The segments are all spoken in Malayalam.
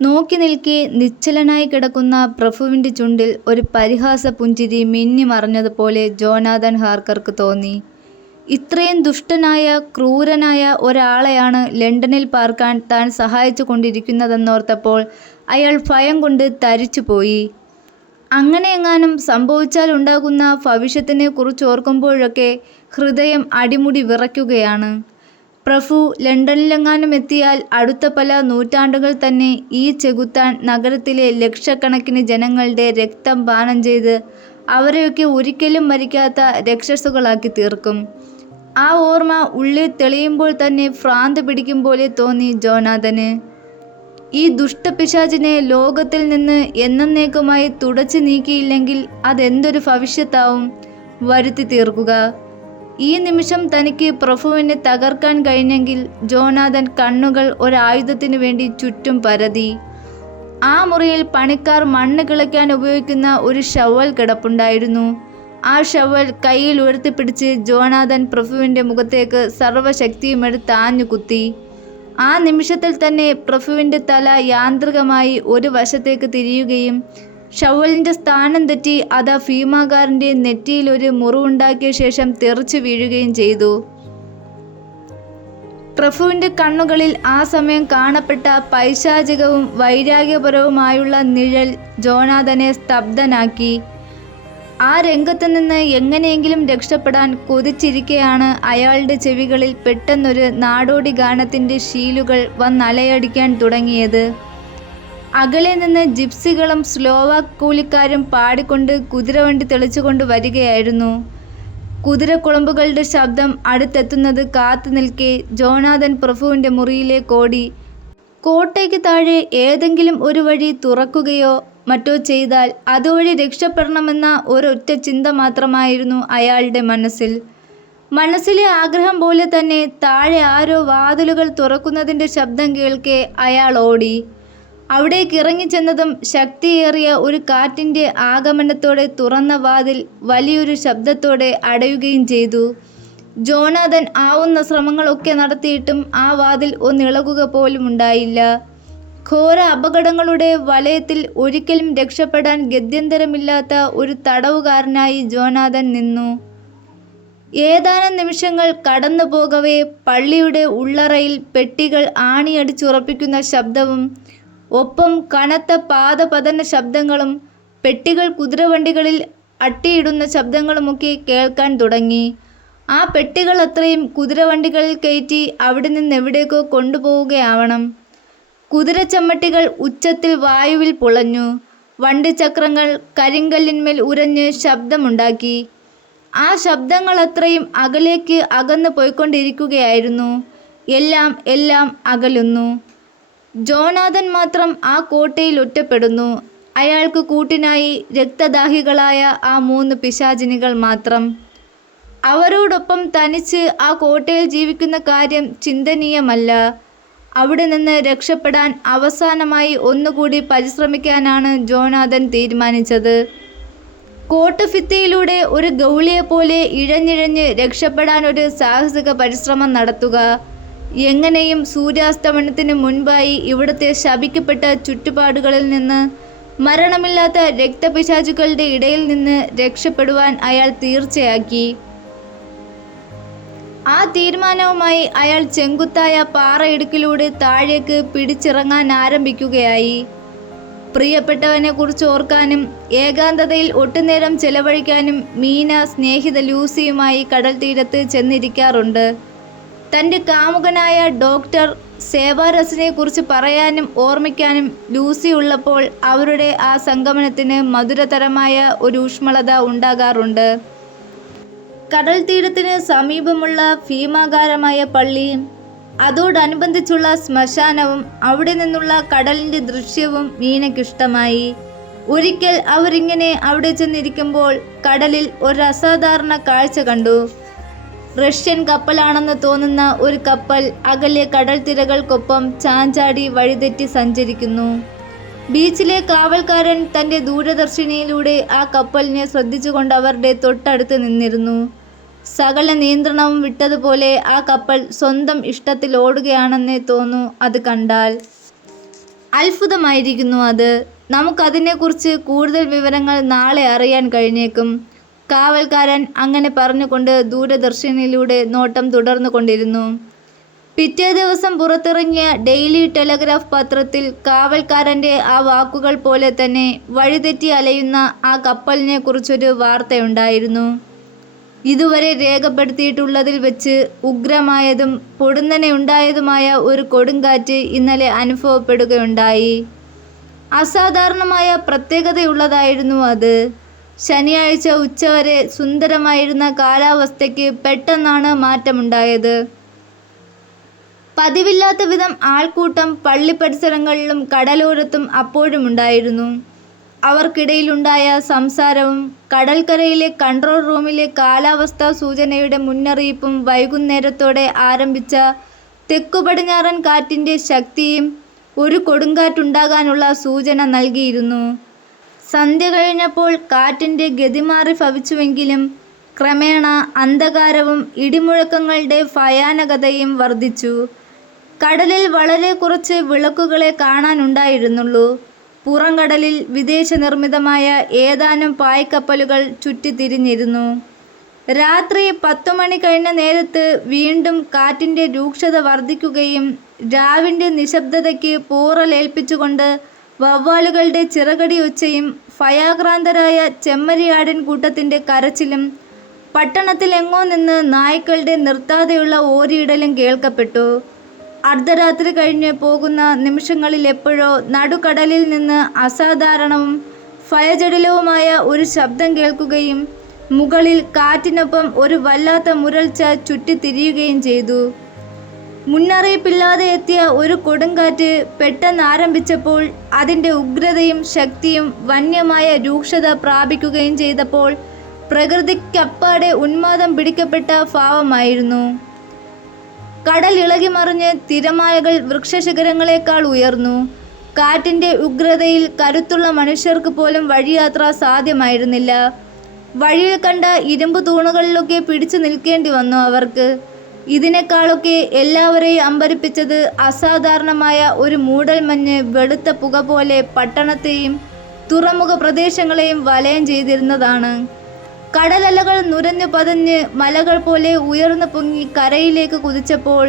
നോക്കി നിൽക്കെ നിശ്ചലനായി കിടക്കുന്ന പ്രഭുവിൻ്റെ ചുണ്ടിൽ ഒരു പരിഹാസ പുഞ്ചിരി മിന്നി മറഞ്ഞതുപോലെ ജോനാഥൻ ഹാർക്കർക്ക് തോന്നി. ഇത്രയും ദുഷ്ടനായ ക്രൂരനായ ഒരാളെയാണ് ലണ്ടനിൽ പാർക്കാൻ താൻ സഹായിച്ചു കൊണ്ടിരിക്കുന്നതെന്നോർത്തപ്പോൾ അയാൾ ഭയം കൊണ്ട് തരിച്ചുപോയി. അങ്ങനെയെങ്ങാനും സംഭവിച്ചാൽ ഉണ്ടാകുന്ന ഭവിഷ്യത്തിനെ കുറിച്ചോർക്കുമ്പോഴൊക്കെ ഹൃദയം അടിമുടി വിറയ്ക്കുകയാണ്. പ്രഭു ലണ്ടനിലെങ്ങാനും എത്തിയാൽ അടുത്ത പല നൂറ്റാണ്ടുകൾ തന്നെ ഈ ചെകുത്താൻ നഗരത്തിലെ ലക്ഷക്കണക്കിന് ജനങ്ങളുടെ രക്തം പാനം ചെയ്ത് അവരെയൊക്കെ ഒരിക്കലും മരിക്കാത്ത രക്ഷസുകളാക്കി തീർക്കും. ആ ഓർമ്മ ഉള്ളിൽ തെളിയുമ്പോൾ തന്നെ ഭ്രാന്ത് പിടിക്കും പോലെ തോന്നി ജോനാഥന്. ഈ ദുഷ്ടപിശാചിനെ ലോകത്തിൽ നിന്ന് എന്നേക്കുമായി തുടച്ചു നീക്കിയില്ലെങ്കിൽ അതെന്തൊരു ഭവിഷ്യത്താവും വരുത്തി തീർക്കുക. ഈ നിമിഷം തനിക്ക് പ്രഭുവിനെ തകർക്കാൻ കഴിഞ്ഞെങ്കിൽ ജോനാഥൻ കണ്ണുകൾ ഒരായുധത്തിനു വേണ്ടി ചുറ്റും പരതി. ആ മുറിയിൽ പണിക്കാർ മണ്ണ് കിളയ്ക്കാൻ ഉപയോഗിക്കുന്ന ഒരു ഷവൽ കിടപ്പുണ്ടായിരുന്നു. ആ ഷവൽ കയ്യിൽ ഉയർത്തിപ്പിടിച്ച് ജോനാഥൻ പ്രഭുവിൻ്റെ മുഖത്തേക്ക് സർവ്വശക്തിയുമെടുത്ത് ആഞ്ഞു കുത്തി. ആ നിമിഷത്തിൽ തന്നെ പ്രഭുവിൻ്റെ തല യാന്ത്രികമായി ഒരു വശത്തേക്ക് തിരിയുകയും ഷവലിൻ്റെ സ്ഥാനം തെറ്റി അത് ഭീമാകാരൻ്റെ നെറ്റിയിൽ ഒരു മുറിവുണ്ടാക്കിയ ശേഷം തെറിച്ചു വീഴുകയും ചെയ്തു. പ്രഭുവിൻ്റെ കണ്ണുകളിൽ ആ സമയം കാണപ്പെട്ട പൈശാചികവും വൈരാഗ്യപരവുമായുള്ള നിഴൽ ജോനാഥനെ സ്തബ്ധനാക്കി. ആ രംഗത്ത് നിന്ന് എങ്ങനെയെങ്കിലും രക്ഷപ്പെടാൻ കൊതിച്ചിരിക്കെയാണ് അയാളുടെ ചെവികളിൽ പെട്ടെന്നൊരു നാടോടി ഗാനത്തിൻ്റെ ശീലുകൾ വന്നലയടിക്കാൻ തുടങ്ങിയത്. അകലെ നിന്ന് ജിപ്സികളും സ്ലോവാക്ക് കൂലിക്കാരും പാടിക്കൊണ്ട് കുതിരവണ്ടി തെളിച്ചുകൊണ്ട് വരികയായിരുന്നു. കുതിരക്കുളമ്പുകളുടെ ശബ്ദം അടുത്തെത്തുന്നത് കാത്തു നിൽക്കെ ജോനാഥൻ പ്രഭുവിൻ്റെ മുറിയിലേക്കോടി. കോട്ടയ്ക്ക് താഴെ ഏതെങ്കിലും ഒരു വഴി തുറക്കുകയോ മറ്റോ ചെയ്താൽ അതുവഴി രക്ഷപ്പെടണമെന്ന ഒരൊറ്റ ചിന്ത മാത്രമായിരുന്നു അയാളുടെ മനസ്സിൽ. മനസ്സിലെ ആഗ്രഹം പോലെ തന്നെ താഴെ ആരോ വാതിലുകൾ തുറക്കുന്നതിൻ്റെ ശബ്ദം കേൾക്കെ അയാൾ ഓടി. അവിടേക്ക് ഇറങ്ങിച്ചെന്നതും ശക്തിയേറിയ ഒരു കാറ്റിൻ്റെ ആഗമനത്തോടെ തുറന്ന വാതിൽ വലിയൊരു ശബ്ദത്തോടെ അടയുകയും ചെയ്തു. ജോനാഥൻ ആവുന്ന ശ്രമങ്ങളൊക്കെ നടത്തിയിട്ടും ആ വാതിൽ ഒന്നിളകുക പോലും ഉണ്ടായില്ല. ഘോര അപകടങ്ങളുടെ വലയത്തിൽ ഒരിക്കലും രക്ഷപ്പെടാൻ ഗത്യന്തരമില്ലാത്ത ഒരു തടവുകാരനായി ജോനാഥൻ നിന്നു. ഏതാനും നിമിഷങ്ങൾ കടന്നു പോകവേ പള്ളിയുടെ ഉള്ളറയിൽ പെട്ടികൾ ആണിയടിച്ചുറപ്പിക്കുന്ന ശബ്ദവും ഒപ്പം കനത്ത പാദപതന ശബ്ദങ്ങളും പെട്ടികൾ കുതിരവണ്ടികളിൽ അട്ടിയിടുന്ന ശബ്ദങ്ങളുമൊക്കെ കേൾക്കാൻ തുടങ്ങി. ആ പെട്ടികൾ അത്രയും കുതിരവണ്ടികളിൽ കയറ്റി അവിടെ നിന്ന് എവിടേക്കോ കൊണ്ടുപോവുകയാവണം. കുതിരച്ചമ്മട്ടികൾ ഉച്ചത്തിൽ വായുവിൽ പുളഞ്ഞു. വണ്ടിച്ചക്രങ്ങൾ കരിങ്കല്ലിന്മേൽ ഉരഞ്ഞ് ശബ്ദമുണ്ടാക്കി. ആ ശബ്ദങ്ങൾ അത്രയും അകലേക്ക് അകന്നു പോയിക്കൊണ്ടിരിക്കുകയായിരുന്നു. എല്ലാം അകലുന്നു. ജോനാഥൻ മാത്രം ആ കോട്ടയിൽ ഒറ്റപ്പെടുന്നു. അയാൾക്ക് കൂട്ടിനായി രക്തദാഹികളായ ആ 3 പിശാചിനികൾ മാത്രം. അവരോടൊപ്പം തനിച്ച് ആ കോട്ടയിൽ ജീവിക്കുന്ന കാര്യം ചിന്തനീയമല്ല. അവിടെ നിന്ന് രക്ഷപ്പെടാൻ അവസാനമായി ഒന്നുകൂടി പരിശ്രമിക്കാനാണ് ജോനാഥൻ തീരുമാനിച്ചത്. കോട്ടഭിത്തിയിലൂടെ ഒരു ഗൗളിയെപ്പോലെ ഇഴഞ്ഞിഴഞ്ഞ് രക്ഷപ്പെടാൻ ഒരു സാഹസിക പരിശ്രമം നടത്തുക. എങ്ങനെയും സൂര്യാസ്തമനത്തിന് മുൻപായി ഇവിടുത്തെ ശപിക്കപ്പെട്ട ചുറ്റുപാടുകളിൽ നിന്ന്, മരണമില്ലാത്ത രക്തപിശാചുക്കളുടെ ഇടയിൽ നിന്ന് രക്ഷപ്പെടുവാൻ അയാൾ തീർച്ചയാക്കി. ആ തീരുമാനവുമായി അയാൾ ചെങ്കുത്തായ പാറയിടുക്കിലൂടെ താഴേക്ക് പിടിച്ചിറങ്ങാൻ ആരംഭിക്കുകയായി. പ്രിയപ്പെട്ടവനെ കുറിച്ച് ഓർക്കാനും ഏകാന്തതയിൽ ഒട്ടുനേരം ചെലവഴിക്കാനും മീന സ്നേഹിത ലൂസിയുമായി കടൽ തീരത്ത് ചെന്നിരിക്കാറുണ്ട്. തൻ്റെ കാമുകനായ ഡോക്ടർ സേവാരസിനെ കുറിച്ച് പറയാനും ഓർമ്മിക്കാനും ലൂസി ഉള്ളപ്പോൾ അവരുടെ ആ സംഗമനത്തിന് മധുരതരമായ ഒരു ഊഷ്മളത ഉണ്ടാകാറുണ്ട്. കടൽ തീരത്തിന് സമീപമുള്ള ഭീമാകാരമായ പള്ളിയും അതോടനുബന്ധിച്ചുള്ള ശ്മശാനവും അവിടെ നിന്നുള്ള കടലിൻ്റെ ദൃശ്യവും മീനയ്ക്കിഷ്ടമായി. ഒരിക്കൽ അവരിങ്ങനെ അവിടെ ചെന്നിരിക്കുമ്പോൾ കടലിൽ ഒരു അസാധാരണ കാഴ്ച കണ്ടു. റഷ്യൻ കപ്പലാണെന്ന് തോന്നുന്ന ഒരു കപ്പൽ അകലെ കടൽ തിരകൾക്കൊപ്പം ചാഞ്ചാടി വഴിതെറ്റി സഞ്ചരിക്കുന്നു. ബീച്ചിലെ കാവൽക്കാരൻ തൻ്റെ ദൂരദർശിനിയിലൂടെ ആ കപ്പലിനെ ശ്രദ്ധിച്ചുകൊണ്ട് അവരുടെ തൊട്ടടുത്ത് നിന്നിരുന്നു. സകല നിയന്ത്രണവും വിട്ടതുപോലെ ആ കപ്പൽ സ്വന്തം ഇഷ്ടത്തിൽ ഓടുകയാണെന്നേ തോന്നൂ അത് കണ്ടാൽ. അത്ഭുതമായിരിക്കുന്നു അത്. നമുക്കതിനെക്കുറിച്ച് കൂടുതൽ വിവരങ്ങൾ നാളെ അറിയാൻ കഴിഞ്ഞേക്കും. കാവൽക്കാരൻ അങ്ങനെ പറഞ്ഞുകൊണ്ട് ദൂരദർശനിലൂടെ നോട്ടം തുടർന്നു കൊണ്ടിരുന്നു. പിറ്റേ ദിവസം പുറത്തിറങ്ങിയ ഡെയിലി ടെലഗ്രാഫ് പത്രത്തിൽ കാവൽക്കാരൻ്റെ ആ വാക്കുകൾ പോലെ തന്നെ വഴിതെറ്റി അലയുന്ന ആ കപ്പലിനെ കുറിച്ചൊരു വാർത്തയുണ്ടായിരുന്നു. ഇതുവരെ രേഖപ്പെടുത്തിയിട്ടുള്ളതിൽ വെച്ച് ഉഗ്രമായതും പൊടുന്നനെയുണ്ടായതുമായ ഒരു കൊടുങ്കാറ്റ് ഇന്നലെ അനുഭവപ്പെടുകയുണ്ടായി. അസാധാരണമായ പ്രത്യേകതയുള്ളതായിരുന്നു അത്. ശനിയാഴ്ച ഉച്ചവരെ സുന്ദരമായിരുന്ന കാലാവസ്ഥയ്ക്ക് പെട്ടെന്നാണ് മാറ്റമുണ്ടായത്. പതിവില്ലാത്ത വിധം ആൾക്കൂട്ടം പള്ളി പരിസരങ്ങളിലും കടലോരത്തും അപ്പോഴുമുണ്ടായിരുന്നു. അവർക്കിടയിലുണ്ടായ സംസാരവും കടൽക്കരയിലെ കൺട്രോൾ റൂമിലെ കാലാവസ്ഥാ സൂചനയുടെ മുന്നറിയിപ്പും വൈകുന്നേരത്തോടെ ആരംഭിച്ച തെക്കുപടിഞ്ഞാറൻ കാറ്റിൻ്റെ ശക്തിയും ഒരു കൊടുങ്കാറ്റുണ്ടാകാനുള്ള സൂചന നൽകിയിരുന്നു. സന്ധ്യ കഴിഞ്ഞപ്പോൾ കാറ്റിൻ്റെ ഗതി മാറി ഭവിച്ചുവെങ്കിലും ക്രമേണ അന്ധകാരവും ഇടിമുഴക്കങ്ങളുടെ ഭയാനകതയും വർദ്ധിച്ചു. കടലിൽ വളരെ കുറച്ച് വിളക്കുകളെ കാണാനുണ്ടായിരുന്നുള്ളൂ. പുറംകടലിൽ വിദേശ നിർമ്മിതമായ ഏതാനും പായ്ക്കപ്പലുകൾ ചുറ്റിത്തിരിഞ്ഞിരുന്നു. രാത്രി 10 മണി കഴിഞ്ഞ നേരത്ത് വീണ്ടും കാറ്റിൻ്റെ രൂക്ഷത വർദ്ധിക്കുകയും രാവിൻ്റെ നിശബ്ദതയ്ക്ക് പോറലേൽപ്പിച്ചുകൊണ്ട് വവ്വാലുകളുടെ ചിറകടി ഒച്ചയും ഭയാക്രാന്തരായ ചെമ്മരിയാടിൻ കൂട്ടത്തിൻ്റെ കരച്ചിലും പട്ടണത്തിൽ എങ്ങോ നിന്ന് നായ്ക്കളുടെ നിർത്താതെയുള്ള ഓരിയിടലും കേൾക്കപ്പെട്ടു. അർദ്ധരാത്രി കഴിഞ്ഞ് പോകുന്ന നിമിഷങ്ങളിൽ എപ്പോഴോ നടുക്കടലിൽ നിന്ന് അസാധാരണവും ഭയജടിലവുമായ ഒരു ശബ്ദം കേൾക്കുകയും മുകളിൽ കാറ്റിനൊപ്പം ഒരു വല്ലാത്ത മുരൾച്ച ചുറ്റിത്തിരിയുകയും ചെയ്തു. മുന്നറിയിപ്പില്ലാതെ എത്തിയ ഒരു കൊടുങ്കാറ്റ് പെട്ടെന്ന് ആരംഭിച്ചപ്പോൾ അതിൻ്റെ ഉഗ്രതയും ശക്തിയും വന്യമായ രൂക്ഷത പ്രാപിക്കുകയും ചെയ്തപ്പോൾ പ്രകൃതിക്കപ്പാടെ ഉന്മാദം പിടിക്കപ്പെട്ട ഭാവമായിരുന്നു. കടൽ ഇളകി മറിഞ്ഞ് തിരമാലകൾ വൃക്ഷശിഖരങ്ങളെക്കാൾ ഉയർന്നു. കാറ്റിൻ്റെ ഉഗ്രതയിൽ കരുത്തുള്ള മനുഷ്യർക്ക് പോലും വഴിയാത്ര സാധ്യമായിരുന്നില്ല. വഴിയിൽ കണ്ട ഇരുമ്പ് തൂണുകളിലൊക്കെ പിടിച്ചു നിൽക്കേണ്ടി വന്നു അവർക്ക്. ഇതിനേക്കാളൊക്കെ എല്ലാവരെയും അമ്പരിപ്പിച്ചത് അസാധാരണമായ ഒരു മൂടൽമഞ്ഞ് വെളുത്ത പുക പോലെ പട്ടണത്തെയും തുറമുഖ പ്രദേശങ്ങളെയും വലയം ചെയ്തിരുന്നതാണ്. കടലലകൾ നുരഞ്ഞു പതഞ്ഞ് മലകൾ പോലെ ഉയർന്നു പൊങ്ങി കരയിലേക്ക് കുതിച്ചപ്പോൾ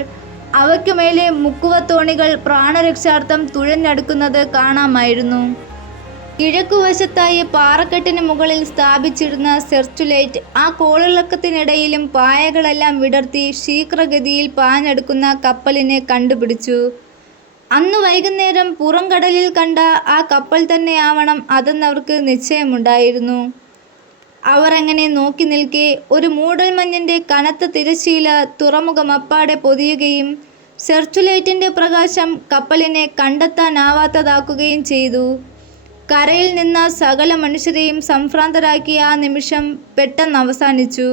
അവയ്ക്കുമേലെ മുക്കുവത്തോണികൾ പ്രാണരക്ഷാർത്ഥം തുഴഞ്ഞടുക്കുന്നത് കാണാമായിരുന്നു. കിഴക്കുവശത്തായി പാറക്കെട്ടിന് മുകളിൽ സ്ഥാപിച്ചിരുന്ന സെർച്ചുലൈറ്റ് ആ കോളിളക്കത്തിനിടയിലും പായകളെല്ലാം വിടർത്തി ശീഘ്രഗതിയിൽ പാഞ്ഞെടുക്കുന്ന കപ്പലിനെ കണ്ടുപിടിച്ചു. അന്ന് വൈകുന്നേരം പുറംകടലിൽ കണ്ട ആ കപ്പൽ തന്നെയാവണം അതെന്നവർക്ക് നിശ്ചയമുണ്ടായിരുന്നു. അവർ അങ്ങനെ നോക്കി നിൽക്കെ ഒരു മൂടൽമഞ്ഞിൻ്റെ കനത്ത തിരശ്ശീല തുറമുഖമപ്പാടെ പൊതിയുകയും സെർച്ചുലൈറ്റിൻ്റെ പ്രകാശം കപ്പലിനെ കണ്ടെത്താനാവാത്തതാക്കുകയും ചെയ്തു. കരയിൽ നിന്ന സകല മനുഷ്യരെയും സംഭ്രാന്തരാക്കിയ ആ നിമിഷം പെട്ടെന്ന് അവസാനിച്ചു.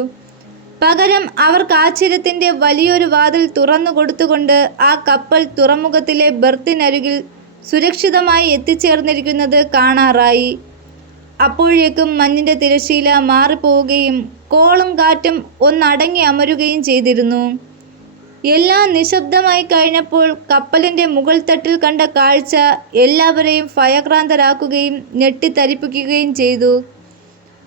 പകരം അവർക്ക് ആശ്ചര്യത്തിൻ്റെ വലിയൊരു വാതിൽ തുറന്നു കൊടുത്തുകൊണ്ട് ആ കപ്പൽ തുറമുഖത്തിലെ ബെർത്തിനരികിൽ സുരക്ഷിതമായി എത്തിച്ചേർന്നിരിക്കുന്നത് കാണാറായി. അപ്പോഴേക്കും മഞ്ഞിൻ്റെ തിരശ്ശീല മാറിപ്പോവുകയും കോളും കാറ്റും ഒന്നടങ്ങി അമരുകയും ചെയ്തിരുന്നു. എല്ലാം നിശബ്ദമായി കഴിഞ്ഞപ്പോൾ കപ്പലിൻ്റെ മുകൾ തട്ടിൽ കണ്ട കാഴ്ച എല്ലാവരെയും ഭയക്രാന്തരാക്കുകയും ഞെട്ടിത്തരിപ്പിക്കുകയും ചെയ്തു.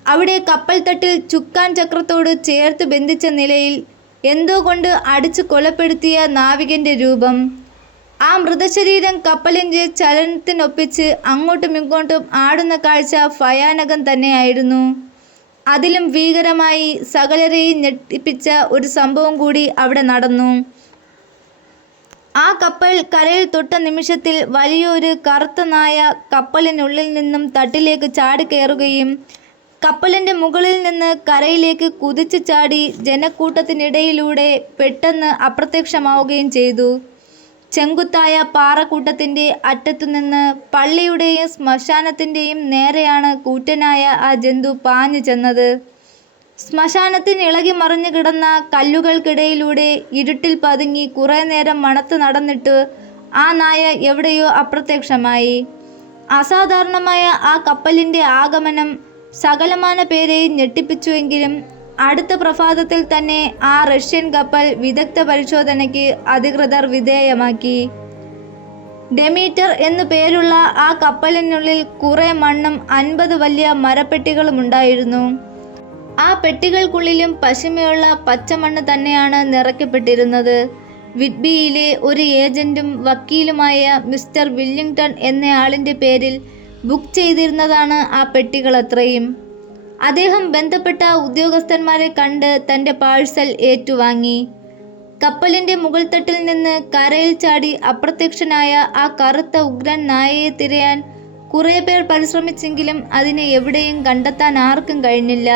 അവിടെ കപ്പൽ തട്ടിൽ ചുക്കാൻ ചക്രത്തോട് ചേർത്ത് ബന്ധിച്ച നിലയിൽ എന്തോ കൊണ്ട് അടിച്ചു കൊലപ്പെടുത്തിയ നാവികൻ്റെ രൂപം. ആ മൃതശരീരം കപ്പലിൻ്റെ ചലനത്തിനൊപ്പിച്ച് അങ്ങോട്ടും ഇങ്ങോട്ടും ആടുന്ന കാഴ്ച ഭയാനകം തന്നെയായിരുന്നു. അതിലും ഭീകരമായി സകലരെയും ഞെട്ടിപ്പിച്ച ഒരു സംഭവം കൂടി അവിടെ നടന്നു. ആ കപ്പൽ കരയിൽ തൊട്ട നിമിഷത്തിൽ വലിയൊരു കറുത്ത നായ കപ്പലിനുള്ളിൽ നിന്നും തട്ടിലേക്ക് ചാടിക്കയറുകയും കപ്പലിൻ്റെ മുകളിൽ നിന്ന് കരയിലേക്ക് കുതിച്ചു ചാടി ജനക്കൂട്ടത്തിനിടയിലൂടെ പെട്ടെന്ന് അപ്രത്യക്ഷമാവുകയും ചെയ്തു. ചെങ്കുത്തായ പാറക്കൂട്ടത്തിൻ്റെ അറ്റത്തുനിന്ന് പള്ളിയുടെയും ശ്മശാനത്തിൻ്റെയും നേരെയാണ് കൂറ്റനായ ആ ജന്തു പാഞ്ഞു ചെന്നത്. ശ്മശാനത്തിന് ഇളകി മറിഞ്ഞു കിടന്ന കല്ലുകൾക്കിടയിലൂടെ ഇരുട്ടിൽ പതുങ്ങി കുറേ നേരം മണത്ത് നടന്നിട്ട് ആ നായ എവിടെയോ അപ്രത്യക്ഷമായി. അസാധാരണമായ ആ കപ്പലിൻ്റെ ആഗമനം സകലമാന പേരെയും ഞെട്ടിപ്പിച്ചുവെങ്കിലും അടുത്ത പ്രഭാതത്തിൽ തന്നെ ആ റഷ്യൻ കപ്പൽ വിദഗ്ധ പരിശോധനയ്ക്ക് അധികൃതർ വിധേയമാക്കി. ഡെമീറ്റർ എന്നു പേരുള്ള ആ കപ്പലിനുള്ളിൽ കുറേ മണ്ണും 50 വലിയ മരപ്പെട്ടികളുമുണ്ടായിരുന്നു. ആ പെട്ടികൾക്കുള്ളിലും പശിമയുള്ള പച്ചമണ്ണ് തന്നെയാണ് നിറയ്ക്കപ്പെട്ടിരുന്നത്. വിറ്റ്ബിയിലെ ഒരു ഏജന്റും വക്കീലുമായ മിസ്റ്റർ വില്ലിംഗ്ടൺ എന്നയാളിൻ്റെ പേരിൽ ബുക്ക് ചെയ്തിരുന്നതാണ് ആ പെട്ടികളത്രയും. അദ്ദേഹം ബന്ധപ്പെട്ട ഉദ്യോഗസ്ഥന്മാരെ കണ്ട് തൻ്റെ പാഴ്സൽ ഏറ്റുവാങ്ങി. കപ്പലിൻ്റെ മുകൾത്തട്ടിൽ നിന്ന് കരയിൽ ചാടി അപ്രത്യക്ഷനായ ആ കറുത്ത ഉഗ്രൻ നായയെ തിരയാൻ കുറേ പേർ പരിശ്രമിച്ചെങ്കിലും അതിനെ എവിടെയും കണ്ടെത്താൻ ആർക്കും കഴിഞ്ഞില്ല.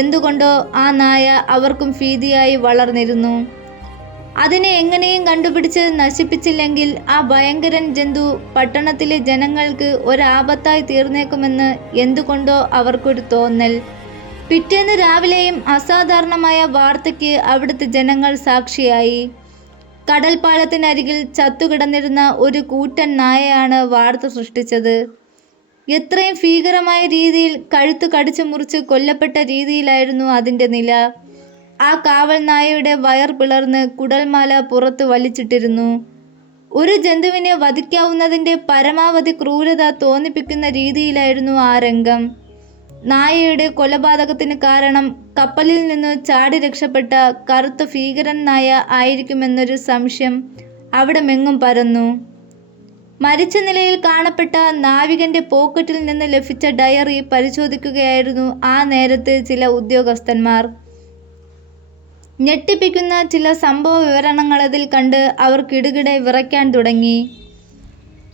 എന്തുകൊണ്ടോ ആ നായ അവർക്കും ഭീതിയായി വളർന്നിരുന്നു. അതിനെ എങ്ങനെയും കണ്ടുപിടിച്ച് നശിപ്പിച്ചില്ലെങ്കിൽ ആ ഭയങ്കരൻ ജന്തു പട്ടണത്തിലെ ജനങ്ങൾക്ക് ഒരാപത്തായി തീർന്നേക്കുമെന്ന് എന്തുകൊണ്ടോ അവർക്കൊരു തോന്നൽ. പിറ്റേന്ന് രാവിലെയും അസാധാരണമായ വാർത്തയ്ക്ക് അവിടുത്തെ ജനങ്ങൾ സാക്ഷിയായി. കടൽപ്പാലത്തിനരികിൽ ചത്തുകിടന്നിരുന്ന ഒരു കൂറ്റൻ നായയാണ് വാർത്ത സൃഷ്ടിച്ചത്. എത്രയും ഭീകരമായ രീതിയിൽ കഴുത്ത് കടിച്ചു മുറിച്ച് കൊല്ലപ്പെട്ട രീതിയിലായിരുന്നു അതിൻ്റെ നില. ആ കാവൽ നായയുടെ വയർ പിളർന്ന് കുടൽമാല പുറത്ത് വലിച്ചിട്ടിരുന്നു. ഒരു ജന്തുവിനെ വധിക്കാവുന്നതിൻ്റെ പരമാവധി ക്രൂരത തോന്നിപ്പിക്കുന്ന രീതിയിലായിരുന്നു ആ രംഗം. നായയുടെ കൊലപാതകത്തിന് കാരണം കപ്പലിൽ നിന്ന് ചാടി രക്ഷപ്പെട്ട കറുത്ത ഭീകരൻ നായ ആയിരിക്കുമെന്നൊരു സംശയം അവിടെ മെങ്ങും പരന്നു. മരിച്ച നിലയിൽ കാണപ്പെട്ട നാവികൻ്റെ പോക്കറ്റിൽ നിന്ന് ലഭിച്ച ഡയറി പരിശോധിക്കുകയായിരുന്നു ആ നേരത്ത് ചില ഉദ്യോഗസ്ഥന്മാർ. ഞെട്ടിപ്പിക്കുന്ന ചില സംഭവ വിവരണങ്ങളതിൽ കണ്ട് അവർ കിടുകിടെ വിറയ്ക്കാൻ തുടങ്ങി.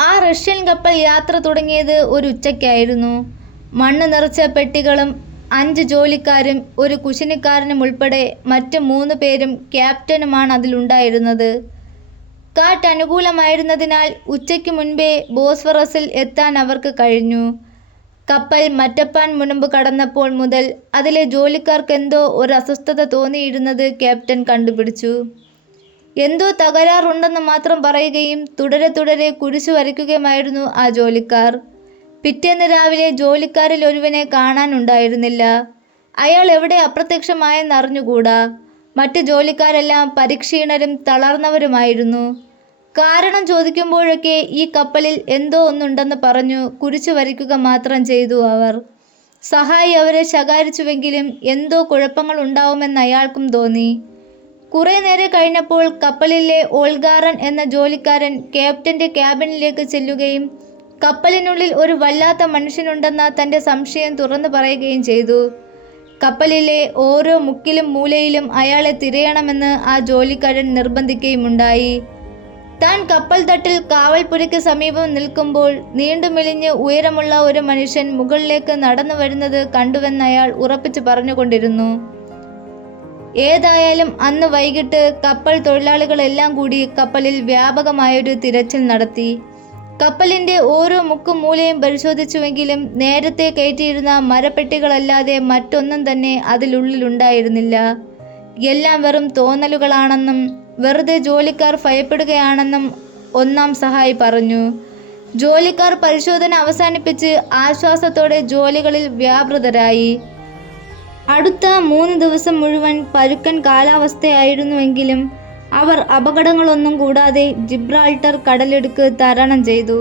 ആ റഷ്യൻ കപ്പൽ യാത്ര തുടങ്ങിയത് ഒരു ഉച്ചയ്ക്കായിരുന്നു. മണ്ണ് നിറച്ച പെട്ടികളും 5 ജോലിക്കാരും ഒരു കുശിനിക്കാരനും ഉൾപ്പെടെ മറ്റ് 3 പേരും ക്യാപ്റ്റനുമാണ് അതിലുണ്ടായിരുന്നത്. കാറ്റ് അനുകൂലമായിരുന്നതിനാൽ ഉച്ചയ്ക്ക് മുൻപേ ബോസ്ഫറസിൽ എത്താൻ അവർക്ക് കഴിഞ്ഞു. കപ്പൽ മറ്റപ്പാൻ മുനമ്പ് കടന്നപ്പോൾ മുതൽ അതിലെ ജോലിക്കാർക്കെന്തോ ഒരു അസ്വസ്ഥത തോന്നിയിരുന്നത് ക്യാപ്റ്റൻ കണ്ടുപിടിച്ചു. എന്തോ തകരാറുണ്ടെന്ന് മാത്രം പറയുകയും തുടരെ കുരിശു വരയ്ക്കുകയുമായിരുന്നു ആ ജോലിക്കാർ. പിറ്റേന്ന് രാവിലെ ജോലിക്കാരിൽ ഒരുവനെ കാണാനുണ്ടായിരുന്നില്ല. അയാൾ എവിടെ അപ്രത്യക്ഷമായെന്നറിഞ്ഞുകൂടാ. മറ്റ് ജോലിക്കാരെല്ലാം പരിക്ഷീണരും തളർന്നവരുമായിരുന്നു. കാരണം ചോദിക്കുമ്പോഴൊക്കെ ഈ കപ്പലിൽ എന്തോ ഒന്നുണ്ടെന്ന് പറഞ്ഞു കുരിശു വരയ്ക്കുക മാത്രം ചെയ്തു അവർ. സഹായി അവരെ ശകാരിച്ചുവെങ്കിലും എന്തോ കുഴപ്പങ്ങൾ ഉണ്ടാവുമെന്ന് അയാൾക്കും തോന്നി. കുറേ നേരം കഴിഞ്ഞപ്പോൾ കപ്പലിലെ ഓൾഗാറൻ എന്ന ജോലിക്കാരൻ ക്യാപ്റ്റൻ്റെ ക്യാബിനിലേക്ക് ചെല്ലുകയും കപ്പലിനുള്ളിൽ ഒരു വല്ലാത്ത മനുഷ്യനുണ്ടെന്ന തൻ്റെ സംശയം തുറന്നു പറയുകയും ചെയ്തു. കപ്പലിലെ ഓരോ മുക്കിലും മൂലയിലും അയാളെ തിരയണമെന്ന് ആ ജോലിക്കാരൻ നിർബന്ധിക്കുകയുമുണ്ടായി. താൻ കപ്പൽ തട്ടിൽ കാവൽപ്പുരയ്ക്ക് സമീപം നിൽക്കുമ്പോൾ നീണ്ടുമെലിഞ്ഞ് ഉയരമുള്ള ഒരു മനുഷ്യൻ മുകളിലേക്ക് നടന്നു വരുന്നത് കണ്ടുവെന്ന് അയാൾ ഉറപ്പിച്ച് പറഞ്ഞുകൊണ്ടിരുന്നു. ഏതായാലും അന്ന് വൈകിട്ട് കപ്പൽ തൊഴിലാളികളെല്ലാം കൂടി കപ്പലിൽ വ്യാപകമായൊരു തിരച്ചിൽ നടത്തി. കപ്പലിൻ്റെ ഓരോ മുക്കും മൂലയും പരിശോധിച്ചുവെങ്കിലും നേരത്തെ കയറ്റിയിരുന്ന മരപ്പെട്ടികളല്ലാതെ മറ്റൊന്നും തന്നെ അതിലുള്ളിലുണ്ടായിരുന്നില്ല. എല്ലാം വെറും തോന്നലുകളാണെന്നും വെറുതെ ജോലിക്കാർ ഭയപ്പെടുകയാണെന്നും ഒന്നാം സഹായി പറഞ്ഞു. ജോലിക്കാർ പരിശോധന അവസാനിപ്പിച്ച് ആശ്വാസത്തോടെ ജോലികളിൽ വ്യാപൃതരായി. അടുത്ത 3 ദിവസം മുഴുവൻ പരുക്കൻ കാലാവസ്ഥയായിരുന്നുവെങ്കിലും അവർ അപകടങ്ങളൊന്നും കൂടാതെ ജിബ്രാൾട്ടർ കടലിടുക്ക് തരണം ചെയ്തു.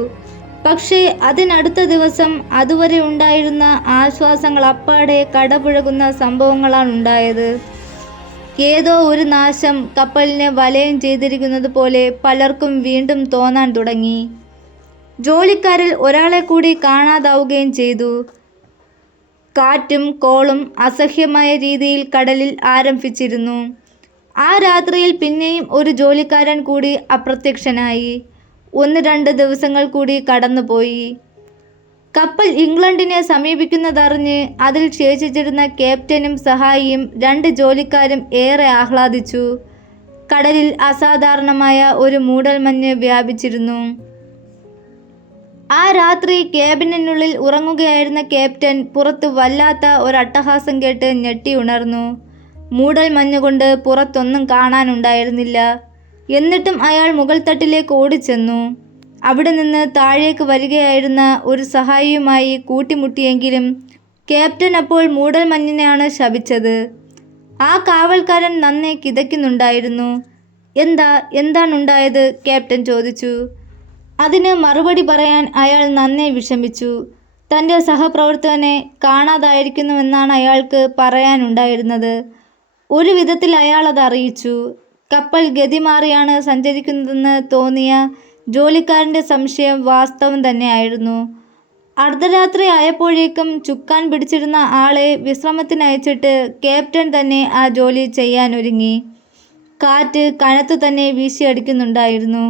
പക്ഷേ അതിനടുത്ത ദിവസം അതുവരെ ഉണ്ടായിരുന്ന ആശ്വാസങ്ങൾ അപ്പാടെ കടപുഴകുന്ന സംഭവങ്ങളാണ് ഉണ്ടായത്. ഏതോ ഒരു നാശം കപ്പലിനെ വലയം ചെയ്തിരിക്കുന്നത് പോലെ പലർക്കും വീണ്ടും തോന്നാൻ തുടങ്ങി. ജോലിക്കാരിൽ ഒരാളെ കൂടി കാണാതാവുകയും ചെയ്തു. കാറ്റും കോളും അസഹ്യമായ രീതിയിൽ കടലിൽ ആരംഭിച്ചിരുന്നു. ആ രാത്രിയിൽ പിന്നെയും ഒരു ജോലിക്കാരൻ കൂടി അപ്രത്യക്ഷനായി. 1-2 ദിവസങ്ങൾ കൂടി കടന്നുപോയി. കപ്പൽ ഇംഗ്ലണ്ടിനെ സമീപിക്കുന്നതറിഞ്ഞ് അതിൽ ശേഷിച്ചിരുന്ന ക്യാപ്റ്റനും സഹായിയും 2 ജോലിക്കാരും ഏറെ ആഹ്ലാദിച്ചു. കടലിൽ അസാധാരണമായ ഒരു മൂടൽമഞ്ഞ് വ്യാപിച്ചിരുന്നു. ആ രാത്രി ക്യാബിനുള്ളിൽ ഉറങ്ങുകയായിരുന്ന ക്യാപ്റ്റൻ പുറത്ത് വല്ലാത്ത ഒരട്ടഹാസം കേട്ട് ഞെട്ടി ഉണർന്നു. മൂടൽമഞ്ഞുകൊണ്ട് പുറത്തൊന്നും കാണാനുണ്ടായിരുന്നില്ല. എന്നിട്ടും അയാൾ മുകൾത്തട്ടിലേക്ക് ഓടിച്ചെന്നു. അവിടെ നിന്ന് താഴേക്ക് വരികയായിരുന്ന ഒരു സഹായിയുമായി കൂട്ടിമുട്ടിയെങ്കിലും ക്യാപ്റ്റൻ അപ്പോൾ മൂടൽമഞ്ഞിനെയാണ് ശപിച്ചത്. ആ കാവൽക്കാരൻ നന്നെ കിതയ്ക്കുന്നുണ്ടായിരുന്നു. എന്താണുണ്ടായത്? ക്യാപ്റ്റൻ ചോദിച്ചു. അതിന് മറുപടി പറയാൻ അയാൾ നന്നേ വിഷമിച്ചു. തൻ്റെ സഹപ്രവർത്തകനെ കാണാതായിരിക്കുന്നുവെന്നാണ് അയാൾക്ക് പറയാനുണ്ടായിരുന്നത്. ഒരു വിധത്തിൽ അയാൾ അത് അറിയിച്ചു. കപ്പൽ ഗതി മാറിയാണ് സഞ്ചരിക്കുന്നതെന്ന് തോന്നിയ ജോലിക്കാരൻ്റെ സംശയം വാസ്തവം തന്നെയായിരുന്നു. അർദ്ധരാത്രി ആയപ്പോഴേക്കും ചുക്കാൻ പിടിച്ചിരുന്ന ആളെ വിശ്രമത്തിനയച്ചിട്ട് ക്യാപ്റ്റൻ തന്നെ ആ ജോലി ചെയ്യാനൊരുങ്ങി. കാറ്റ് കനത്തു തന്നെ വീശിയടിക്കുന്നുണ്ടായിരുന്നു.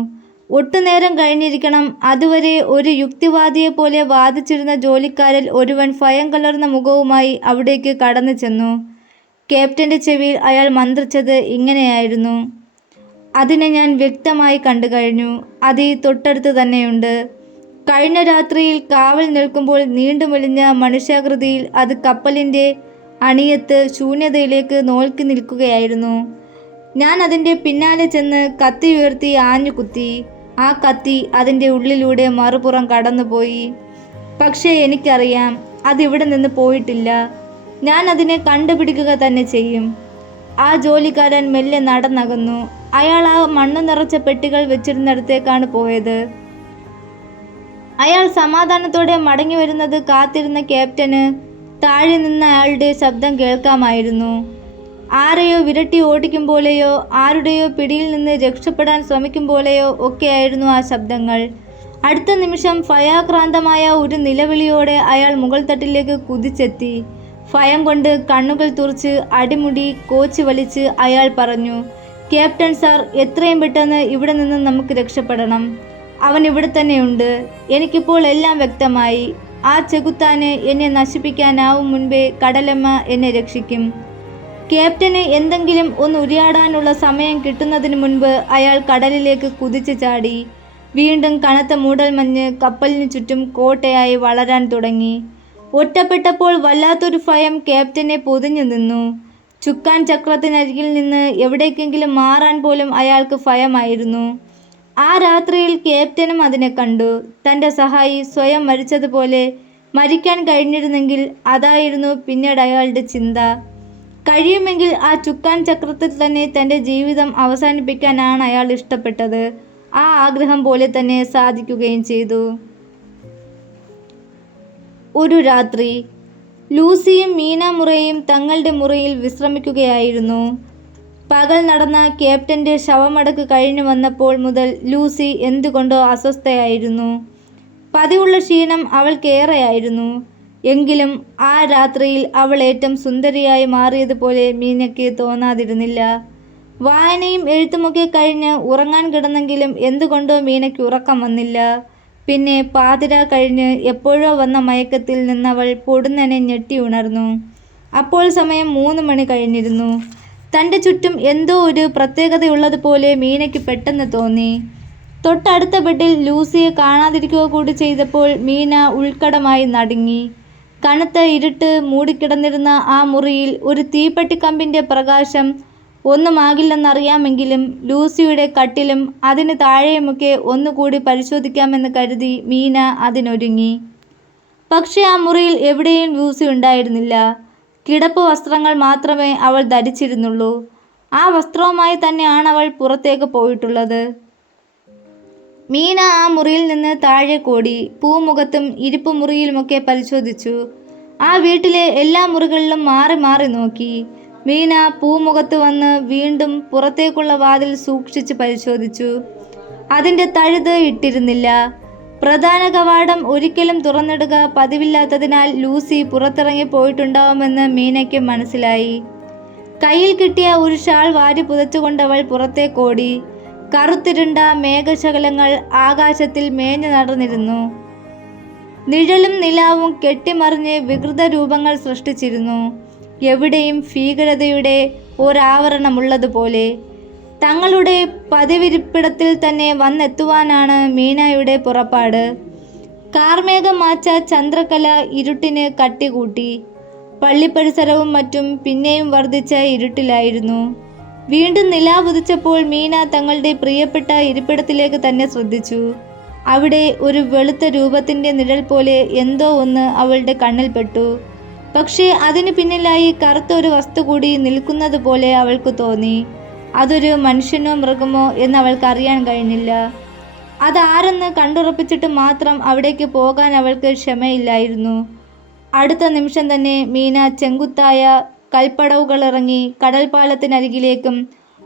ഒട്ടുനേരം കഴിഞ്ഞിരിക്കണം. അതുവരെ ഒരു യുക്തിവാദിയെപ്പോലെ വാദിച്ചിരുന്ന ജോലിക്കാരിൽ ഒരുവൻ ഭയം കലർന്ന മുഖവുമായി അവിടേക്ക് കടന്നു ചെന്നു. ക്യാപ്റ്റൻ്റെ ചെവിയിൽ അയാൾ മന്ത്രിച്ചത് ഇങ്ങനെയായിരുന്നു: "അതിനെ ഞാൻ വ്യക്തമായി കണ്ടു കഴിഞ്ഞു. അത് ഈ തൊട്ടടുത്ത് തന്നെയുണ്ട്. കഴിഞ്ഞ രാത്രിയിൽ കാവൽ നിൽക്കുമ്പോൾ നീണ്ടു മെലിഞ്ഞ മനുഷ്യാകൃതിയിൽ അത് കപ്പലിൻ്റെ അണിയത്ത് ശൂന്യതയിലേക്ക് നോക്കി നിൽക്കുകയായിരുന്നു. ഞാൻ അതിൻ്റെ പിന്നാലെ ചെന്ന് കത്തി ഉയർത്തി ആഞ്ഞു കുത്തി. ആ കത്തി അതിൻ്റെ ഉള്ളിലൂടെ മറുപുറം കടന്നുപോയി. പക്ഷേ എനിക്കറിയാം, അതിവിടെ നിന്ന് പോയിട്ടില്ല. ഞാൻ അതിനെ കണ്ടുപിടിക്കുക തന്നെ ചെയ്യും." ആ ജോലിക്കാരൻ മെല്ലെ നടന്നകന്നു. അയാൾ ആ മണ്ണു നിറച്ച പെട്ടികൾ വെച്ചിരുന്നിടത്തേക്കാണ് പോയത്. അയാൾ സമാധാനത്തോടെ മടങ്ങി വരുന്നത് കാത്തിരുന്ന ക്യാപ്റ്റന് താഴെ നിന്ന് അയാളുടെ ശബ്ദം കേൾക്കാമായിരുന്നു. ആരെയോ വിരട്ടി ഓടിക്കും പോലെയോ ആരുടെയോ പിടിയിൽ നിന്ന് രക്ഷപ്പെടാൻ ശ്രമിക്കും പോലെയോ ഒക്കെയായിരുന്നു ആ ശബ്ദങ്ങൾ. അടുത്ത നിമിഷം ഭയാക്രാന്തമായ ഒരു നിലവിളിയോടെ അയാൾ മുകൾ തട്ടിലേക്ക് കുതിച്ചെത്തി. ഭയം കൊണ്ട് കണ്ണുകൾ തുറച്ച് അടിമുടി കോച്ചി വലിച്ച് അയാൾ പറഞ്ഞു: "ക്യാപ്റ്റൻ സാർ, എത്രയും പെട്ടെന്ന് ഇവിടെ നിന്ന് നമുക്ക് രക്ഷപ്പെടണം. അവൻ ഇവിടെ തന്നെയുണ്ട്. എനിക്കിപ്പോൾ എല്ലാം വ്യക്തമായി. ആ ചെകുത്താന് എന്നെ നശിപ്പിക്കാനാവും മുൻപേ കടലമ്മ എന്നെ രക്ഷിക്കും." ക്യാപ്റ്റന് എന്തെങ്കിലും ഒന്ന് ഉരിയാടാനുള്ള സമയം കിട്ടുന്നതിന് മുൻപ് അയാൾ കടലിലേക്ക് കുതിച്ചു ചാടി. വീണ്ടും കനത്ത മൂടൽമഞ്ഞ് കപ്പലിനു ചുറ്റും കോട്ടയായി വളരാൻ തുടങ്ങി. ഒറ്റപ്പെട്ടപ്പോൾ വല്ലാത്തൊരു ഭയം ക്യാപ്റ്റനെ പൊതിഞ്ഞു നിന്നു. ചുക്കാൻ ചക്രത്തിനരികിൽ നിന്ന് എവിടേക്കെങ്കിലും മാറാൻ പോലും അയാൾക്ക് ഭയമായിരുന്നു. ആ രാത്രിയിൽ ക്യാപ്റ്റനും അതിനെ കണ്ടു. തൻ്റെ സഹായി സ്വയം മരിച്ചതുപോലെ മരിക്കാൻ കഴിഞ്ഞിരുന്നെങ്കിൽ അതായിരുന്നു പിന്നീട് അയാളുടെ ചിന്ത. കഴിയുമെങ്കിൽ ആ ചുക്കാൻ ചക്രത്തിൽ തന്നെ തൻ്റെ ജീവിതം അവസാനിപ്പിക്കാനാണ് അയാൾ ഇഷ്ടപ്പെട്ടത്. ആ ആഗ്രഹം പോലെ തന്നെ സാധിക്കുകയും ചെയ്തു. ഒരു രാത്രി ലൂസിയും മീന മുറയും തങ്ങളുടെ മുറിയിൽ വിശ്രമിക്കുകയായിരുന്നു. പകൽ നടന്ന ക്യാപ്റ്റൻ്റെ ശവമടക്ക് കഴിഞ്ഞു വന്നപ്പോൾ മുതൽ ലൂസി എന്തുകൊണ്ടോ അസ്വസ്ഥയായിരുന്നു. പതിവുള്ള ക്ഷീണം അവൾക്കേറെയായിരുന്നു. എങ്കിലും ആ രാത്രിയിൽ അവൾ ഏറ്റവും സുന്ദരിയായി മാറിയതുപോലെ മീനയ്ക്ക് തോന്നാതിരുന്നില്ല. വായനയും എഴുത്തുമൊക്കെ കഴിഞ്ഞ് ഉറങ്ങാൻ കിടന്നെങ്കിലും എന്തുകൊണ്ടോ മീനയ്ക്ക് ഉറക്കം വന്നില്ല. പിന്നെ പാതിര കഴിഞ്ഞ് എപ്പോഴോ വന്ന മയക്കത്തിൽ നിന്നവൾ പൊടുന്നനെ ഞെട്ടി ഉണർന്നു. അപ്പോൾ സമയം 3 മണി കഴിഞ്ഞിരുന്നു. തൻ്റെ ചുറ്റും എന്തോ ഒരു പ്രത്യേകതയുള്ളതുപോലെ മീനയ്ക്ക് പെട്ടെന്ന് തോന്നി. തൊട്ടടുത്ത ബെഡിൽ ലൂസിയെ കാണാതിരിക്കുക കൂടി ചെയ്തപ്പോൾ മീന ഉൾക്കടമായി നടുങ്ങി. കനത്ത ഇരുട്ട് മൂടിക്കിടന്നിരുന്ന ആ മുറിയിൽ ഒരു തീപ്പെട്ടിക്കമ്പിൻ്റെ പ്രകാശം ഒന്നുമാകില്ലെന്നറിയാമെങ്കിലും ലൂസിയുടെ കട്ടിലും അതിന് താഴെയുമൊക്കെ ഒന്നുകൂടി പരിശോധിക്കാമെന്ന് കരുതി മീന അതിനൊരുങ്ങി. പക്ഷേ ആ മുറിയിൽ എവിടെയും ലൂസി ഉണ്ടായിരുന്നില്ല. കിടപ്പ് വസ്ത്രങ്ങൾ മാത്രമേ അവൾ ധരിച്ചിരുന്നുള്ളൂ. ആ വസ്ത്രവുമായി തന്നെയാണ് അവൾ പുറത്തേക്ക് പോയിട്ടുള്ളത്. മീന ആ മുറിയിൽ നിന്ന് താഴെ കോടി പൂമുഖത്തും ഇരിപ്പുമുറിയിലുമൊക്കെ പരിശോധിച്ചു. ആ വീട്ടിലെ എല്ലാ മുറികളിലും മാറി മാറി നോക്കി. മീന പൂമുഖത്ത് വന്ന് വീണ്ടും പുറത്തേക്കുള്ള വാതിൽ സൂക്ഷിച്ച് പരിശോധിച്ചു. അതിൻ്റെ തഴുത് ഇട്ടിരുന്നില്ല. പ്രധാന കവാടം ഒരിക്കലും തുറന്നിടുക പതിവില്ലാത്തതിനാൽ ലൂസി പുറത്തിറങ്ങി പോയിട്ടുണ്ടാവുമെന്ന് മീനയ്ക്ക് മനസ്സിലായി. കയ്യിൽ കിട്ടിയ ഒരു ഷാൾ വാരി പുതച്ചുകൊണ്ടവൾ പുറത്തേക്കോടി. കറുത്തിരുണ്ട മേഘശകലങ്ങൾ ആകാശത്തിൽ മേഞ്ഞു നടന്നിരുന്നു. നിഴലും നിലാവും കെട്ടിമറിഞ്ഞ് വികൃത രൂപങ്ങൾ സൃഷ്ടിച്ചിരുന്നു. എവിടെയും ഭീകരതയുടെ ഒരാവരണമുള്ളതുപോലെ. തങ്ങളുടെ പതിവിരിപ്പിടത്തിൽ തന്നെ വന്നെത്തുവാനാണ് മീനയുടെ പുറപ്പാട്. കാർമേഘം മാച്ച ചന്ദ്രകല ഇരുട്ടിന് കട്ടികൂട്ടി. പള്ളിപ്പരിസരവും മറ്റും പിന്നെയും വർദ്ധിച്ച ഇരുട്ടിലായിരുന്നു. വീണ്ടും നിലാവുദിച്ചപ്പോൾ മീന തങ്ങളുടെ പ്രിയപ്പെട്ട ഇരിപ്പിടത്തിലേക്ക് തന്നെ ശ്രദ്ധിച്ചു. അവിടെ ഒരു വെളുത്ത രൂപത്തിൻ്റെ നിഴൽ പോലെ എന്തോ ഒന്ന് അവളുടെ കണ്ണിൽപ്പെട്ടു. പക്ഷേ അതിന് പിന്നിലായി കറുത്ത ഒരു വസ്തു കൂടി നിൽക്കുന്നത് പോലെ അവൾക്ക് തോന്നി. അതൊരു മനുഷ്യനോ മൃഗമോ എന്ന് അവൾക്ക് അറിയാൻ കഴിഞ്ഞില്ല. അതാരെന്ന് കണ്ടുറപ്പിച്ചിട്ട് മാത്രം അവിടേക്ക് പോകാൻ അവൾക്ക് ക്ഷമയില്ലായിരുന്നു. അടുത്ത നിമിഷം തന്നെ മീന ചെങ്കുത്തായ കൽപ്പടവുകളിറങ്ങി കടൽപ്പാലത്തിനരികിലേക്കും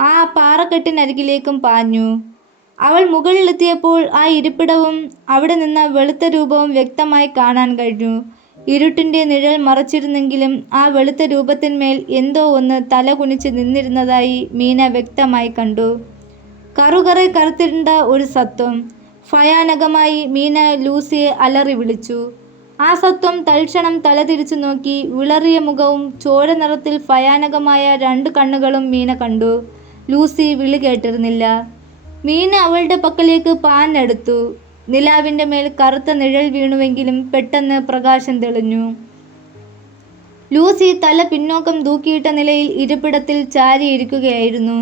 ആ പാറക്കെട്ടിനരികിലേക്കും പാഞ്ഞു. അവൾ മുകളിലെത്തിയപ്പോൾ ആ ഇരിപ്പിടവും അവിടെ നിന്ന വെളുത്ത രൂപവും വ്യക്തമായി കാണാൻ കഴിഞ്ഞു. ഇരുട്ടിൻ്റെ നിഴൽ മറച്ചിരുന്നെങ്കിലും ആ വെളുത്ത രൂപത്തിന്മേൽ എന്തോ ഒന്ന് തല കുനിച്ച് നിന്നിരുന്നതായി മീന വ്യക്തമായി കണ്ടു. കറുകറെ കറുത്തിരുണ്ട ഒരു സത്വം. ഭയാനകമായി മീന ലൂസിയെ അലറി വിളിച്ചു. ആ സത്വം തൽക്ഷണം തലതിരിച്ചു നോക്കി. വിളറിയ മുഖവും ചോര നിറത്തിൽ ഭയാനകമായ 2 കണ്ണുകളും മീന കണ്ടു. ലൂസി വിളി കേട്ടിരുന്നില്ല. മീന അവളുടെ പക്കലേക്ക് പാഞ്ഞെടുത്തു. നിലാവിൻ്റെ മേൽ കറുത്ത നിഴൽ വീണുവെങ്കിലും പെട്ടെന്ന് പ്രകാശം തെളിഞ്ഞു. ലൂസി തല പിന്നോക്കം തൂക്കിയിട്ട നിലയിൽ ഇരിപ്പിടത്തിൽ ചാരിയിരിക്കുകയായിരുന്നു.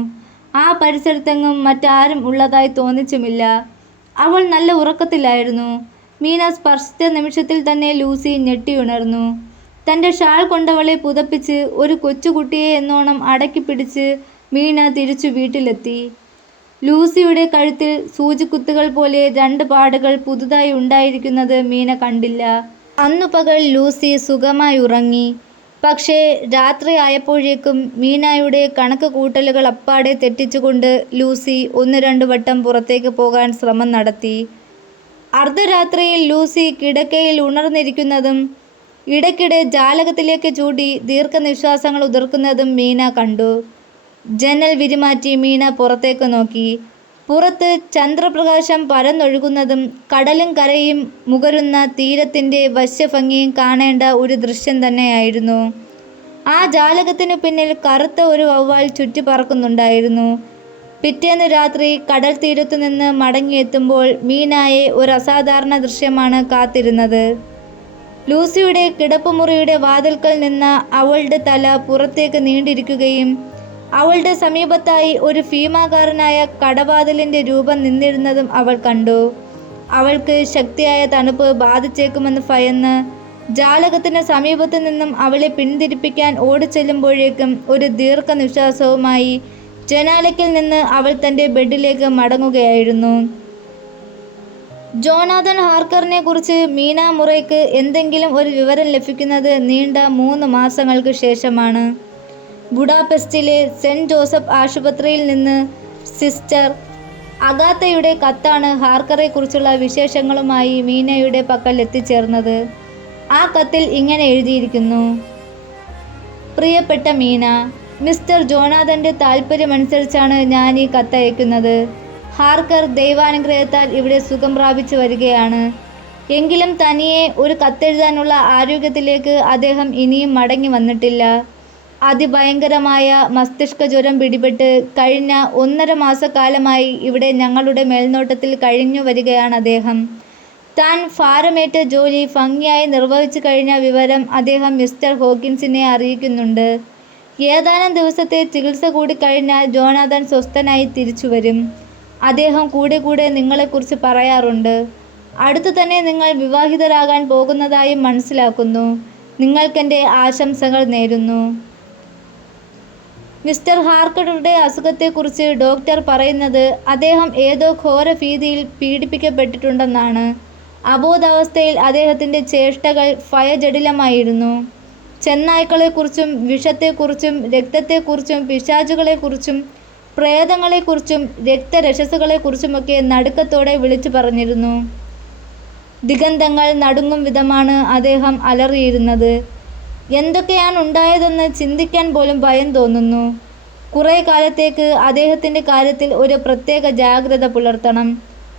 ആ പരിസരത്തെങ്ങും മറ്റാരും ഉള്ളതായി തോന്നിച്ചുമില്ല. അവൾ നല്ല ഉറക്കത്തിലായിരുന്നു. മീന സ്പർശിച്ച നിമിഷത്തിൽ തന്നെ ലൂസി ഞെട്ടിയുണർന്നു. തൻ്റെ ഷാൾ കൊണ്ടവളെ പുതപ്പിച്ച് ഒരു കൊച്ചുകുട്ടിയെ എന്നോണം അടക്കി പിടിച്ച് മീന തിരിച്ചു വീട്ടിലെത്തി. ലൂസിയുടെ കഴുത്തിൽ സൂചിക്കുത്തുകൾ പോലെ 2 പാടുകൾ പുതുതായി ഉണ്ടായിരിക്കുന്നത് മീന കണ്ടില്ല. അന്നു പകൽ ലൂസി സുഖമായി ഉറങ്ങി. പക്ഷേ രാത്രി ആയപ്പോഴേക്കും മീനയുടെ കണക്ക് കൂട്ടലുകൾ അപ്പാടെ തെറ്റിച്ചുകൊണ്ട് ലൂസി 1-2 വട്ടം പുറത്തേക്ക് പോകാൻ ശ്രമം നടത്തി. അർദ്ധരാത്രിയിൽ ലൂസി കിടക്കയിൽ ഉണർന്നിരിക്കുന്നതും ഇടയ്ക്കിടെ ജാലകത്തിലേക്ക് ചൂണ്ടി ദീർഘനിശ്വാസങ്ങൾ ഉതിർക്കുന്നതും മീന കണ്ടു. ജനൽ വിരിമാറ്റി മീന പുറത്തേക്ക് നോക്കി. പുറത്ത് ചന്ദ്രപ്രകാശം പരന്നൊഴുകുന്നതും കടലും കരയും മുകരുന്ന തീരത്തിൻ്റെ വശ്യഭംഗിയും കാണേണ്ട ഒരു ദൃശ്യം തന്നെയായിരുന്നു. ആ ജാലകത്തിനു പിന്നിൽ കറുത്ത ഒരു വവ്വാൽ ചുറ്റി പറക്കുന്നുണ്ടായിരുന്നു. പിറ്റേന്ന് രാത്രി കടൽ തീരത്തു നിന്ന് മടങ്ങിയെത്തുമ്പോൾ മീനായെ ഒരു അസാധാരണ ദൃശ്യമാണ് കാത്തിരുന്നത്. ലൂസിയുടെ കിടപ്പുമുറിയുടെ വാതിൽക്കൽ നിന്ന അവളുടെ തല പുറത്തേക്ക് നീണ്ടിരിക്കുകയും അവളുടെ സമീപത്തായി ഒരു ഭീമാകാരനായ കടവാതിലിൻ്റെ രൂപം നിന്നിരുന്നതും അവൾ കണ്ടു. അവൾക്ക് ശക്തിയായ തണുപ്പ് ബാധിച്ചേക്കുമെന്ന് ഭയന്ന് ജാലകത്തിന് സമീപത്തു നിന്നും അവളെ പിന്തിരിപ്പിക്കാൻ ഓടിച്ചെല്ലുമ്പോഴേക്കും ഒരു ദീർഘനിശ്വാസവുമായി ജനാലയ്ക്കിൽ നിന്ന് അവൾ തൻ്റെ ബെഡിലേക്ക് മടങ്ങുകയായിരുന്നു. ജോനാഥൻ ഹാർക്കറിനെ കുറിച്ച് മീന മുറയ്ക്ക് എന്തെങ്കിലും ഒരു വിവരം ലഭിക്കുന്നത് നീണ്ട 3 മാസങ്ങൾക്ക് ശേഷമാണ്. ബുഡാപെസ്റ്റിലെ സെൻറ്റ് ജോസഫ് ആശുപത്രിയിൽ നിന്ന് സിസ്റ്റർ അഗാത്തയുടെ കത്താണ് ഹാർക്കറെക്കുറിച്ചുള്ള വിശേഷങ്ങളുമായി മീനയുടെ പക്കൽ എത്തിച്ചേർന്നത്. ആ കത്തിൽ ഇങ്ങനെ എഴുതിയിരിക്കുന്നു: പ്രിയപ്പെട്ട മീന, മിസ്റ്റർ ജോനാഥൻ്റെ താൽപ്പര്യമനുസരിച്ചാണ് ഞാൻ ഈ കത്തയക്കുന്നത്. ഹാർക്കർ ദൈവാനുഗ്രഹത്താൽ ഇവിടെ സുഖം പ്രാപിച്ചു വരികയാണ്. എങ്കിലും തനിയെ ഒരു കത്തെഴുതാനുള്ള ആരോഗ്യത്തിലേക്ക് അദ്ദേഹം ഇനിയും മടങ്ങി വന്നിട്ടില്ല. അതിഭയങ്കരമായ മസ്തിഷ്ക ജ്വരം പിടിപെട്ട് കഴിഞ്ഞ 1.5 മാസക്കാലമായി ഇവിടെ ഞങ്ങളുടെ മേൽനോട്ടത്തിൽ കഴിഞ്ഞു വരികയാണ് അദ്ദേഹം. താൻ ഭാരമേറ്റ ജോലി ഭംഗിയായി നിർവഹിച്ചു കഴിഞ്ഞ വിവരം അദ്ദേഹം മിസ്റ്റർ ഹോക്കിൻസിനെ അറിയിക്കുന്നുണ്ട്. ഏതാനും ദിവസത്തെ ചികിത്സ കൂടി കഴിഞ്ഞാൽ ജോനാഥൻ സ്വസ്ഥനായി തിരിച്ചു വരും. അദ്ദേഹം കൂടെ കൂടെ നിങ്ങളെക്കുറിച്ച് പറയാറുണ്ട്. അടുത്തു തന്നെ നിങ്ങൾ വിവാഹിതരാകാൻ പോകുന്നതായും മനസ്സിലാക്കുന്നു. നിങ്ങൾക്കെൻ്റെ ആശംസകൾ നേരുന്നു. മിസ്റ്റർ ഹാർക്കറുടെ അസുഖത്തെക്കുറിച്ച് ഡോക്ടർ പറയുന്നത് അദ്ദേഹം ഏതോ ഘോര ഭീതിയിൽ പീഡിപ്പിക്കപ്പെട്ടിട്ടുണ്ടെന്നാണ്. അബോധാവസ്ഥയിൽ അദ്ദേഹത്തിൻ്റെ ചേഷ്ടകൾ ഭയജടിലമായിരുന്നു. ചെന്നായ്ക്കളെക്കുറിച്ചും വിഷത്തെക്കുറിച്ചും രക്തത്തെക്കുറിച്ചും പിശാചുകളെക്കുറിച്ചും പ്രേതങ്ങളെക്കുറിച്ചും രക്തരക്ഷസുകളെക്കുറിച്ചുമൊക്കെ നടുക്കത്തോടെ വിളിച്ചു പറഞ്ഞിരുന്നു. ദിഗന്ധങ്ങൾ നടുങ്ങും വിധമാണ് അദ്ദേഹം അലറിയിരുന്നത്. എന്തൊക്കെയാണ് ഉണ്ടായതെന്ന് ചിന്തിക്കാൻ പോലും ഭയം തോന്നുന്നു. കുറേ കാലത്തേക്ക് അദ്ദേഹത്തിൻ്റെ കാര്യത്തിൽ ഒരു പ്രത്യേക ജാഗ്രത പുലർത്തണം.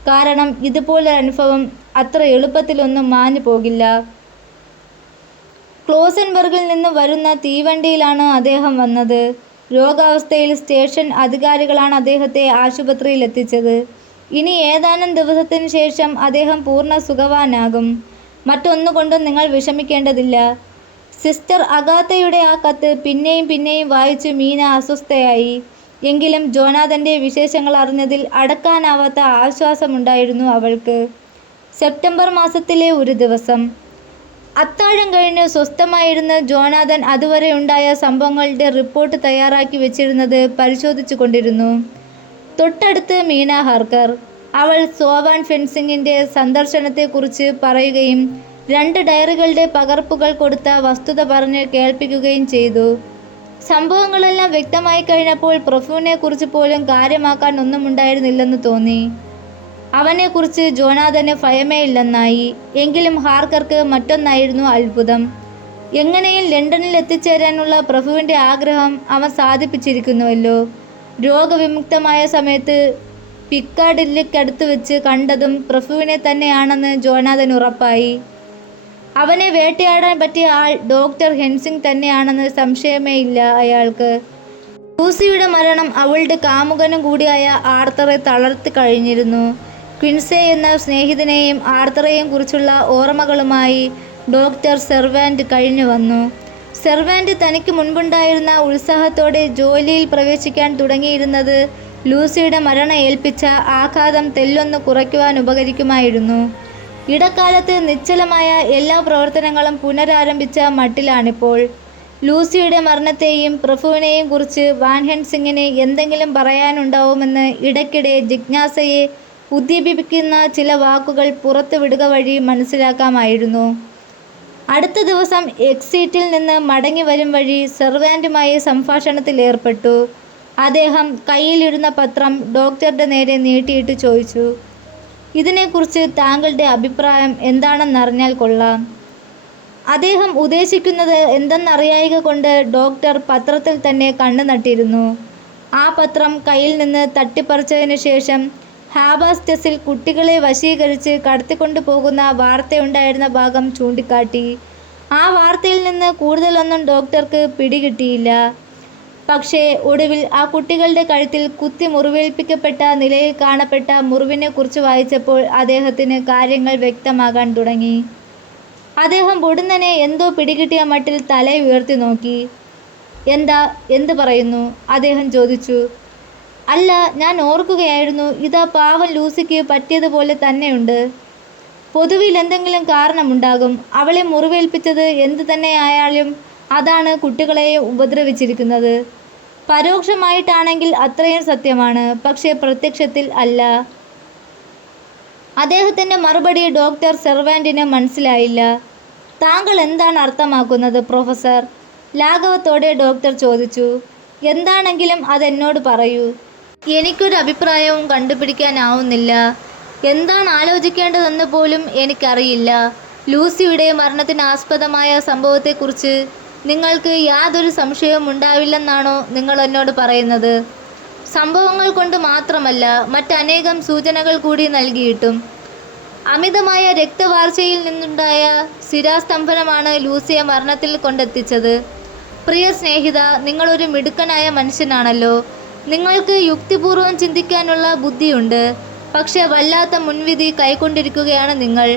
കാരണം ഇതുപോലൊരു അനുഭവം അത്ര എളുപ്പത്തിലൊന്നും മാഞ്ഞു പോകില്ല. ക്ലോസൻബർഗിൽ നിന്ന് വരുന്ന തീവണ്ടിയിലാണ് അദ്ദേഹം വന്നത്. രോഗാവസ്ഥയിൽ സ്റ്റേഷൻ അധികാരികളാണ് അദ്ദേഹത്തെ ആശുപത്രിയിൽ എത്തിച്ചത്. ഇനി ഏതാനും ദിവസത്തിന് ശേഷം അദ്ദേഹം പൂർണ്ണ സുഖവാനാകും. മറ്റൊന്നുകൊണ്ടും നിങ്ങൾ വിഷമിക്കേണ്ടതില്ല. സിസ്റ്റർ അഗാത്തയുടെ ആ കത്ത് പിന്നെയും പിന്നെയും വായിച്ചു മീന അസ്വസ്ഥയായി. എങ്കിലും ജോനാഥൻ്റെ വിശേഷങ്ങൾ അറിഞ്ഞതിൽ അടക്കാനാവാത്ത ആശ്വാസമുണ്ടായിരുന്നു അവൾക്ക്. സെപ്റ്റംബർ മാസത്തിലെ ഒരു ദിവസം അത്താഴം കഴിഞ്ഞ് സ്വസ്ഥമായിരുന്ന ജോനാഥൻ അതുവരെ ഉണ്ടായ സംഭവങ്ങളുടെ റിപ്പോർട്ട് തയ്യാറാക്കി വെച്ചിരുന്നത് പരിശോധിച്ചു കൊണ്ടിരുന്നു. തൊട്ടടുത്ത് മീന ഹാർക്കർ. അവൾ സോവാൻ ഫെൻസിങ്ങിൻ്റെ സന്ദർശനത്തെക്കുറിച്ച് പറയുകയും 2 ഡയറികളുടെ പകർപ്പുകൾ കൊടുത്ത വസ്തുത പറഞ്ഞ് കേൾപ്പിക്കുകയും ചെയ്തു. സംഭവങ്ങളെല്ലാം വ്യക്തമായി കഴിഞ്ഞപ്പോൾ പ്രഭുവിനെക്കുറിച്ച് പോലും കാര്യമാക്കാൻ ഒന്നുമുണ്ടായിരുന്നില്ലെന്ന് തോന്നി. അവനെക്കുറിച്ച് ജോനാഥന് ഭയമേ ഇല്ലെന്നായി. എങ്കിലും ഹാർക്കർക്ക് മറ്റൊന്നായിരുന്നു അത്ഭുതം. എങ്ങനെയും ലണ്ടനിൽ എത്തിച്ചേരാനുള്ള പ്രഭുവിൻ്റെ ആഗ്രഹം അവൻ സാധിപ്പിച്ചിരിക്കുന്നുവല്ലോ. രോഗവിമുക്തമായ സമയത്ത് പിക്കാഡില്ലിക്കടുത്ത് വെച്ച് കണ്ടതും പ്രഭുവിനെ തന്നെയാണെന്ന് ജോനാഥന് ഉറപ്പായി. അവനെ വേട്ടയാടാൻ പറ്റിയ ആൾ ഡോക്ടർ ഹെൻസിങ് തന്നെയാണെന്ന് സംശയമേ ഇല്ല അയാൾക്ക്. ലൂസിയുടെ മരണം അവളുടെ കാമുകനും കൂടിയായ ആർത്തറെ തളർത്തി കഴിഞ്ഞിരുന്നു. ക്വിൻസെ എന്ന സ്നേഹിതനെയും ആർത്തറെയും കുറിച്ചുള്ള ഓർമ്മകളുമായി ഡോക്ടർ സെർവാൻറ്റ് കഴിഞ്ഞു വന്നു. സെർവാൻറ്റ് തനിക്ക് മുൻപുണ്ടായിരുന്ന ഉത്സാഹത്തോടെ ജോലിയിൽ പ്രവേശിക്കാൻ തുടങ്ങിയിരുന്നത് ലൂസിയുടെ മരണം ഏൽപ്പിച്ച ആഘാതം തെല്ലൊന്ന് കുറയ്ക്കുവാൻ ഉപകരിക്കുമായിരുന്നു. ഇടക്കാലത്ത് നിശ്ചലമായ എല്ലാ പ്രവർത്തനങ്ങളും പുനരാരംഭിച്ച മട്ടിലാണിപ്പോൾ. ലൂസിയുടെ മരണത്തെയും പ്രഭുവിനെയും കുറിച്ച് വാൻ ഹെൻസിങ്ങിന് എന്തെങ്കിലും പറയാനുണ്ടാവുമെന്ന് ഇടയ്ക്കിടെ ജിജ്ഞാസയെ ഉദ്ദീപിപ്പിക്കുന്ന ചില വാക്കുകൾ പുറത്തു വിടുക വഴി മനസ്സിലാക്കാമായിരുന്നു. അടുത്ത ദിവസം എക്സിറ്റിൽ നിന്ന് മടങ്ങി വരും വഴി സെർവാൻറ്റുമായി സംഭാഷണത്തിലേർപ്പെട്ടു. അദ്ദേഹം കയ്യിലിരുന്ന പത്രം ഡോക്ടറുടെ നേരെ നീട്ടിയിട്ട് ചോദിച്ചു, ഇതിനെക്കുറിച്ച് താങ്കളുടെ അഭിപ്രായം എന്താണെന്നറിഞ്ഞാൽ കൊള്ളാം. അദ്ദേഹം ഉദ്ദേശിക്കുന്നത് എന്തെന്നറിയായിക കൊണ്ട് ഡോക്ടർ പത്രത്തിൽ തന്നെ കണ്ണു നട്ടിരുന്നു. ആ പത്രം കയ്യിൽ നിന്ന് തട്ടിപ്പറിച്ചതിന് ശേഷം ഹാബാസ്റ്റസിൽ കുട്ടികളെ വശീകരിച്ച് കടത്തിക്കൊണ്ടു പോകുന്ന വാർത്തയുണ്ടായിരുന്ന ഭാഗം ചൂണ്ടിക്കാട്ടി. ആ വാർത്തയിൽ നിന്ന് കൂടുതലൊന്നും ഡോക്ടർക്ക് പിടികിട്ടിയില്ല. പക്ഷേ ഒടുവിൽ ആ കുട്ടികളുടെ കഴുത്തിൽ കുത്തി മുറിവേൽപ്പിക്കപ്പെട്ട നിലയിൽ കാണപ്പെട്ട മുറിവിനെക്കുറിച്ച് വായിച്ചപ്പോൾ അദ്ദേഹത്തിന് കാര്യങ്ങൾ വ്യക്തമാകാൻ തുടങ്ങി. അദ്ദേഹം പൊടുന്നനെ എന്തോ പിടികിട്ടിയ മട്ടിൽ തല ഉയർത്തി നോക്കി. എന്ത് പറയുന്നു? അദ്ദേഹം ചോദിച്ചു. അല്ല, ഞാൻ ഓർക്കുകയായിരുന്നു, ഇതാ പാവം ലൂസിക്ക് പറ്റിയതുപോലെ തന്നെയുണ്ട്. പൊതുവിൽ എന്തെങ്കിലും കാരണമുണ്ടാകും. അവളെ മുറിവേൽപ്പിച്ചത് എന്തു തന്നെയായാലും അതാണ് കുട്ടികളെ ഉപദ്രവിച്ചിരിക്കുന്നത്. പരോക്ഷമായിട്ടാണെങ്കിൽ അത്രയും സത്യമാണ്, പക്ഷേ പ്രത്യക്ഷത്തിൽ അല്ല. അദ്ദേഹത്തിൻ്റെ മറുപടി ഡോക്ടർ സെർവാൻറ്റിന് മനസ്സിലായില്ല. താങ്കൾ എന്താണ് അർത്ഥമാക്കുന്നത് പ്രൊഫസർ? ലാഘവത്തോടെ ഡോക്ടർ ചോദിച്ചു. എന്താണെങ്കിലും അതെന്നോട് പറയൂ. എനിക്കൊരു അഭിപ്രായവും കണ്ടുപിടിക്കാനാവുന്നില്ല. എന്താണ് ആലോചിക്കേണ്ടതെന്ന് പോലും എനിക്കറിയില്ല. ലൂസിയുടെ മരണത്തിന് ആസ്പദമായ സംഭവത്തെക്കുറിച്ച് നിങ്ങൾക്ക് യാതൊരു സംശയവും ഉണ്ടാവില്ലെന്നാണോ നിങ്ങൾ എന്നോട് പറയുന്നത്? സംഭവങ്ങൾ കൊണ്ട് മാത്രമല്ല, മറ്റനേകം സൂചനകൾ കൂടി നൽകിയിട്ടും. അമിതമായ രക്തവാർച്ചയിൽ നിന്നുണ്ടായ ശിരാസ്തംഭനമാണ് ലൂസിയെ മരണത്തിൽ കൊണ്ടെത്തിച്ചത്. പ്രിയ സ്നേഹിത, നിങ്ങളൊരു മിടുക്കനായ മനുഷ്യനാണല്ലോ. നിങ്ങൾക്ക് യുക്തിപൂർവം ചിന്തിക്കാനുള്ള ബുദ്ധിയുണ്ട്. പക്ഷെ വല്ലാത്ത മുൻവിധി കൈക്കൊണ്ടിരിക്കുകയാണ് നിങ്ങൾ.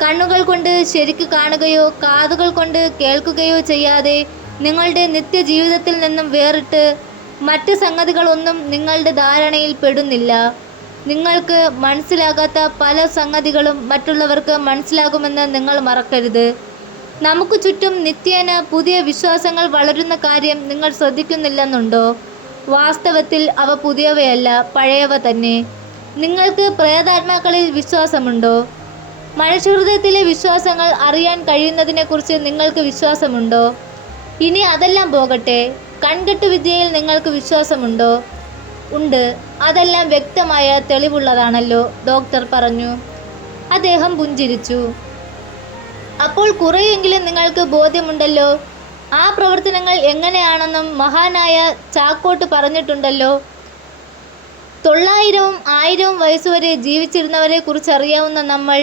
കണ്ണുകൾ കൊണ്ട് ശരിക്ക് കാണുകയോ കാതുകൾ കൊണ്ട് കേൾക്കുകയോ ചെയ്യാതെ നിങ്ങളുടെ നിത്യജീവിതത്തിൽ നിന്നും വേറിട്ട് മറ്റ് സംഗതികളൊന്നും നിങ്ങളുടെ ധാരണയിൽ പെടുന്നില്ല. നിങ്ങൾക്ക് മനസ്സിലാകാത്ത പല സംഗതികളും മറ്റുള്ളവർക്ക് മനസ്സിലാകുമെന്ന് നിങ്ങൾ മറക്കരുത്. നമുക്ക് ചുറ്റും നിത്യേന പുതിയ വിശ്വാസങ്ങൾ വളരുന്ന കാര്യം നിങ്ങൾ ശ്രദ്ധിക്കുന്നില്ലെന്നുണ്ടോ? വാസ്തവത്തിൽ അവ പുതിയവയല്ല, പഴയവ തന്നെ. നിങ്ങൾക്ക് പ്രേതാത്മാക്കളിൽ വിശ്വാസമുണ്ടോ? മനുഷ്യഹൃദയത്തിലെ വിശ്വാസങ്ങൾ അറിയാൻ കഴിയുന്നതിനെക്കുറിച്ച് നിങ്ങൾക്ക് വിശ്വാസമുണ്ടോ? ഇനി അതെല്ലാം പോകട്ടെ, കൺകെട്ട് വിദ്യയിൽ നിങ്ങൾക്ക് വിശ്വാസമുണ്ടോ? ഉണ്ട്. അതെല്ലാം വ്യക്തമായ തെളിവുള്ളതാണല്ലോ, ഡോക്ടർ പറഞ്ഞു. അദ്ദേഹം പുഞ്ചിരിച്ചു. അപ്പോൾ കുറെയെങ്കിലും നിങ്ങൾക്ക് ബോധ്യമുണ്ടല്ലോ. ആ പ്രവർത്തനങ്ങൾ എങ്ങനെയാണെന്നും മഹാനായ ചാക്കോട്ട് പറഞ്ഞിട്ടുണ്ടല്ലോ. 900-ഉം 1000-ഉം വയസ്സുവരെ ജീവിച്ചിരുന്നവരെ കുറിച്ചറിയാവുന്ന നമ്മൾ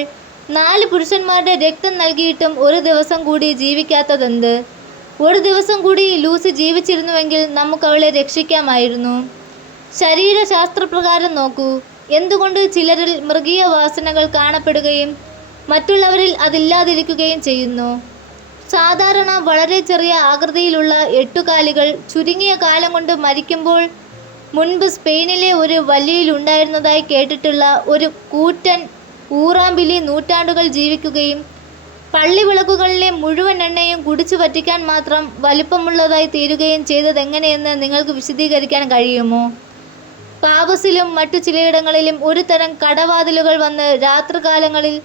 4 പുരുഷന്മാരുടെ രക്തം നൽകിയിട്ടും ഒരു ദിവസം കൂടി ജീവിക്കാത്തതെന്ത്? ഒരു ദിവസം കൂടി ലൂസി ജീവിച്ചിരുന്നുവെങ്കിൽ നമുക്ക് അവളെ രക്ഷിക്കാമായിരുന്നു. ശരീരശാസ്ത്രപ്രകാരം നോക്കൂ, എന്തുകൊണ്ട് ചിലരിൽ മൃഗീയ വാസനകൾ കാണപ്പെടുകയും മറ്റുള്ളവരിൽ അതില്ലാതിരിക്കുകയും ചെയ്യുന്നു. സാധാരണ വളരെ ചെറിയ ആകൃതിയിലുള്ള 8 കാലുകൾ ചുരുങ്ങിയ കാലം കൊണ്ട് മരിക്കുമ്പോൾ മുൻപ് സ്പെയിനിലെ ഒരു വല്ലിയിൽ ഉണ്ടായിരുന്നതായി കേട്ടിട്ടുള്ള ഒരു കൂറ്റൻ ഊറാമ്പിലി നൂറ്റാണ്ടുകൾ ജീവിക്കുകയും പള്ളിവിളക്കുകളിലെ മുഴുവൻ എണ്ണയും കുടിച്ചു വറ്റിക്കാൻ മാത്രം വലിപ്പമുള്ളതായി തീരുകയും ചെയ്തതെങ്ങനെയെന്ന് നിങ്ങൾക്ക് വിശദീകരിക്കാൻ കഴിയുമോ? പാവസിലും മറ്റു ചിലയിടങ്ങളിലും ഒരു തരം കടവാതിലുകൾ വന്ന് രാത്രികാലങ്ങളിൽ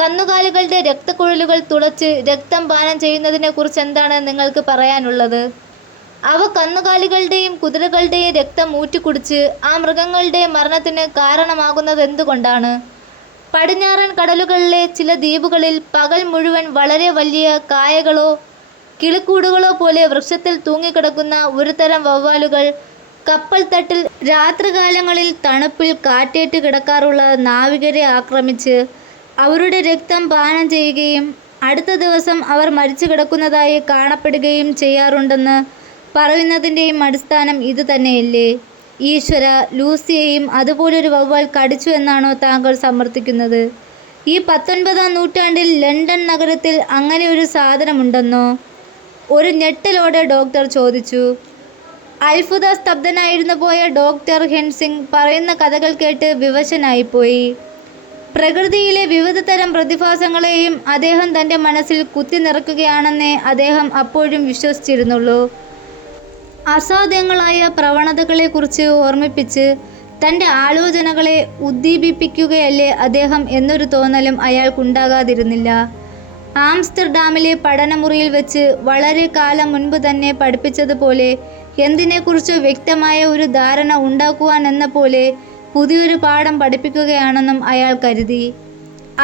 കന്നുകാലികളുടെ രക്തക്കുഴലുകൾ തുളച്ച് രക്തം പാനം ചെയ്യുന്നതിനെക്കുറിച്ച് എന്താണ് നിങ്ങൾക്ക് പറയാനുള്ളത്? അവ കന്നുകാലികളുടെയും കുതിരകളുടെയും രക്തം ഊറ്റിക്കുടിച്ച് ആ മൃഗങ്ങളുടെ മരണത്തിന് കാരണമാകുന്നത് എന്തുകൊണ്ടാണ്? പടിഞ്ഞാറൻ കടലുകളിലെ ചില ദ്വീപുകളിൽ പകൽ മുഴുവൻ വളരെ വലിയ കായകളോ കിളിക്കൂടുകളോ പോലെ വൃക്ഷത്തിൽ തൂങ്ങിക്കിടക്കുന്ന ഒരു തരം വവ്വാലുകൾ കപ്പൽ തട്ടിൽ രാത്രികാലങ്ങളിൽ തണുപ്പിൽ കാറ്റേറ്റ് കിടക്കാറുള്ള നാവികരെ ആക്രമിച്ച് അവരുടെ രക്തം പാനം ചെയ്യുകയും അടുത്ത ദിവസം അവർ മരിച്ചു കിടക്കുന്നതായി കാണപ്പെടുകയും ചെയ്യാറുണ്ടെന്ന് പറയുന്നതിൻ്റെയും അടിസ്ഥാനം ഇത് തന്നെയല്ലേ? ഈശ്വര, ലൂസിയെയും അതുപോലൊരു വവ്വാൽ കടിച്ചു എന്നാണോ താങ്കൾ സമർത്ഥിക്കുന്നത്? ഈ 19-ാം നൂറ്റാണ്ടിൽ ലണ്ടൻ നഗരത്തിൽ അങ്ങനെ ഒരു സാധനമുണ്ടെന്നോ? ഒരു ഞെട്ടലോടെ ഡോക്ടർ ചോദിച്ചു. അത്ഭുത സ്തബ്ധനായിരുന്നു പോയ ഡോക്ടർ ഹെൻസിംഗ് പറയുന്ന കഥകൾ കേട്ട് വിവശനായിപ്പോയി. പ്രകൃതിയിലെ വിവിധ തരം പ്രതിഭാസങ്ങളെയും അദ്ദേഹം തൻ്റെ മനസ്സിൽ കുത്തി നിറയ്ക്കുകയാണെന്നേ അദ്ദേഹം അപ്പോഴും വിശ്വസിച്ചിരുന്നുള്ളൂ. അസാധ്യങ്ങളായ പ്രവണതകളെക്കുറിച്ച് ഓർമ്മിപ്പിച്ച് തൻ്റെ ആലോചനകളെ ഉദ്ദീപിപ്പിക്കുകയല്ലേ അദ്ദേഹം എന്നൊരു തോന്നലും അയാൾക്കുണ്ടാകാതിരുന്നില്ല. ആംസ്റ്റർഡാമിലെ പഠനമുറിയിൽ വെച്ച് വളരെ കാലം മുൻപ് തന്നെ പഠിപ്പിച്ചതുപോലെ എന്തിനെക്കുറിച്ച് വ്യക്തമായ ഒരു ധാരണ ഉണ്ടാക്കുവാൻ എന്ന പോലെ പുതിയൊരു പാഠം പഠിപ്പിക്കുകയാണെന്നും അയാൾ കരുതി.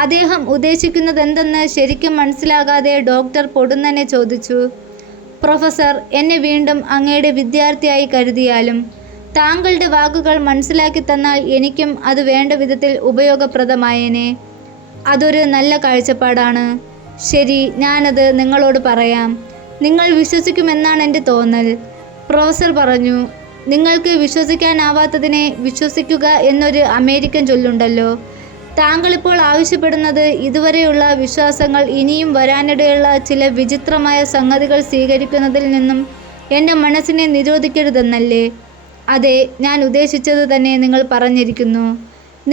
അദ്ദേഹം ഉദ്ദേശിക്കുന്നതെന്തെന്ന് ശരിക്കും മനസ്സിലാകാതെ ഡോക്ടർ പൊടുന്നനെ ചോദിച്ചു. പ്രൊഫസർ, എന്നെ വീണ്ടും അങ്ങയുടെ വിദ്യാർത്ഥിയായി കരുതിയാലും താങ്കളുടെ വാക്കുകൾ മനസ്സിലാക്കി തന്നാൽ എനിക്കും അത് വേണ്ട വിധത്തിൽ ഉപയോഗപ്രദമായേനെ. അതൊരു നല്ല കാഴ്ചപ്പാടാണ്. ശരി, ഞാനത് നിങ്ങളോട് പറയാം. നിങ്ങൾ വിശ്വസിക്കുമെന്നാണ് എൻ്റെ തോന്നൽ. പ്രൊഫസർ പറഞ്ഞു. നിങ്ങൾക്ക് വിശ്വസിക്കാനാവാത്തതിനെ വിശ്വസിക്കുക എന്നൊരു അമേരിക്കൻ ചൊല്ലുണ്ടല്ലോ. താങ്കളിപ്പോൾ ആവശ്യപ്പെടുന്നത് ഇതുവരെയുള്ള വിശ്വാസങ്ങൾ ഇനിയും വരാനിടയുള്ള ചില വിചിത്രമായ സംഗതികൾ സ്വീകരിക്കുന്നതിൽ നിന്നും എൻ്റെ മനസ്സിനെ നിരോധിക്കരുതെന്നല്ലേ? അതെ, ഞാൻ ഉദ്ദേശിച്ചത് തന്നെ നിങ്ങൾ പറഞ്ഞിരിക്കുന്നു.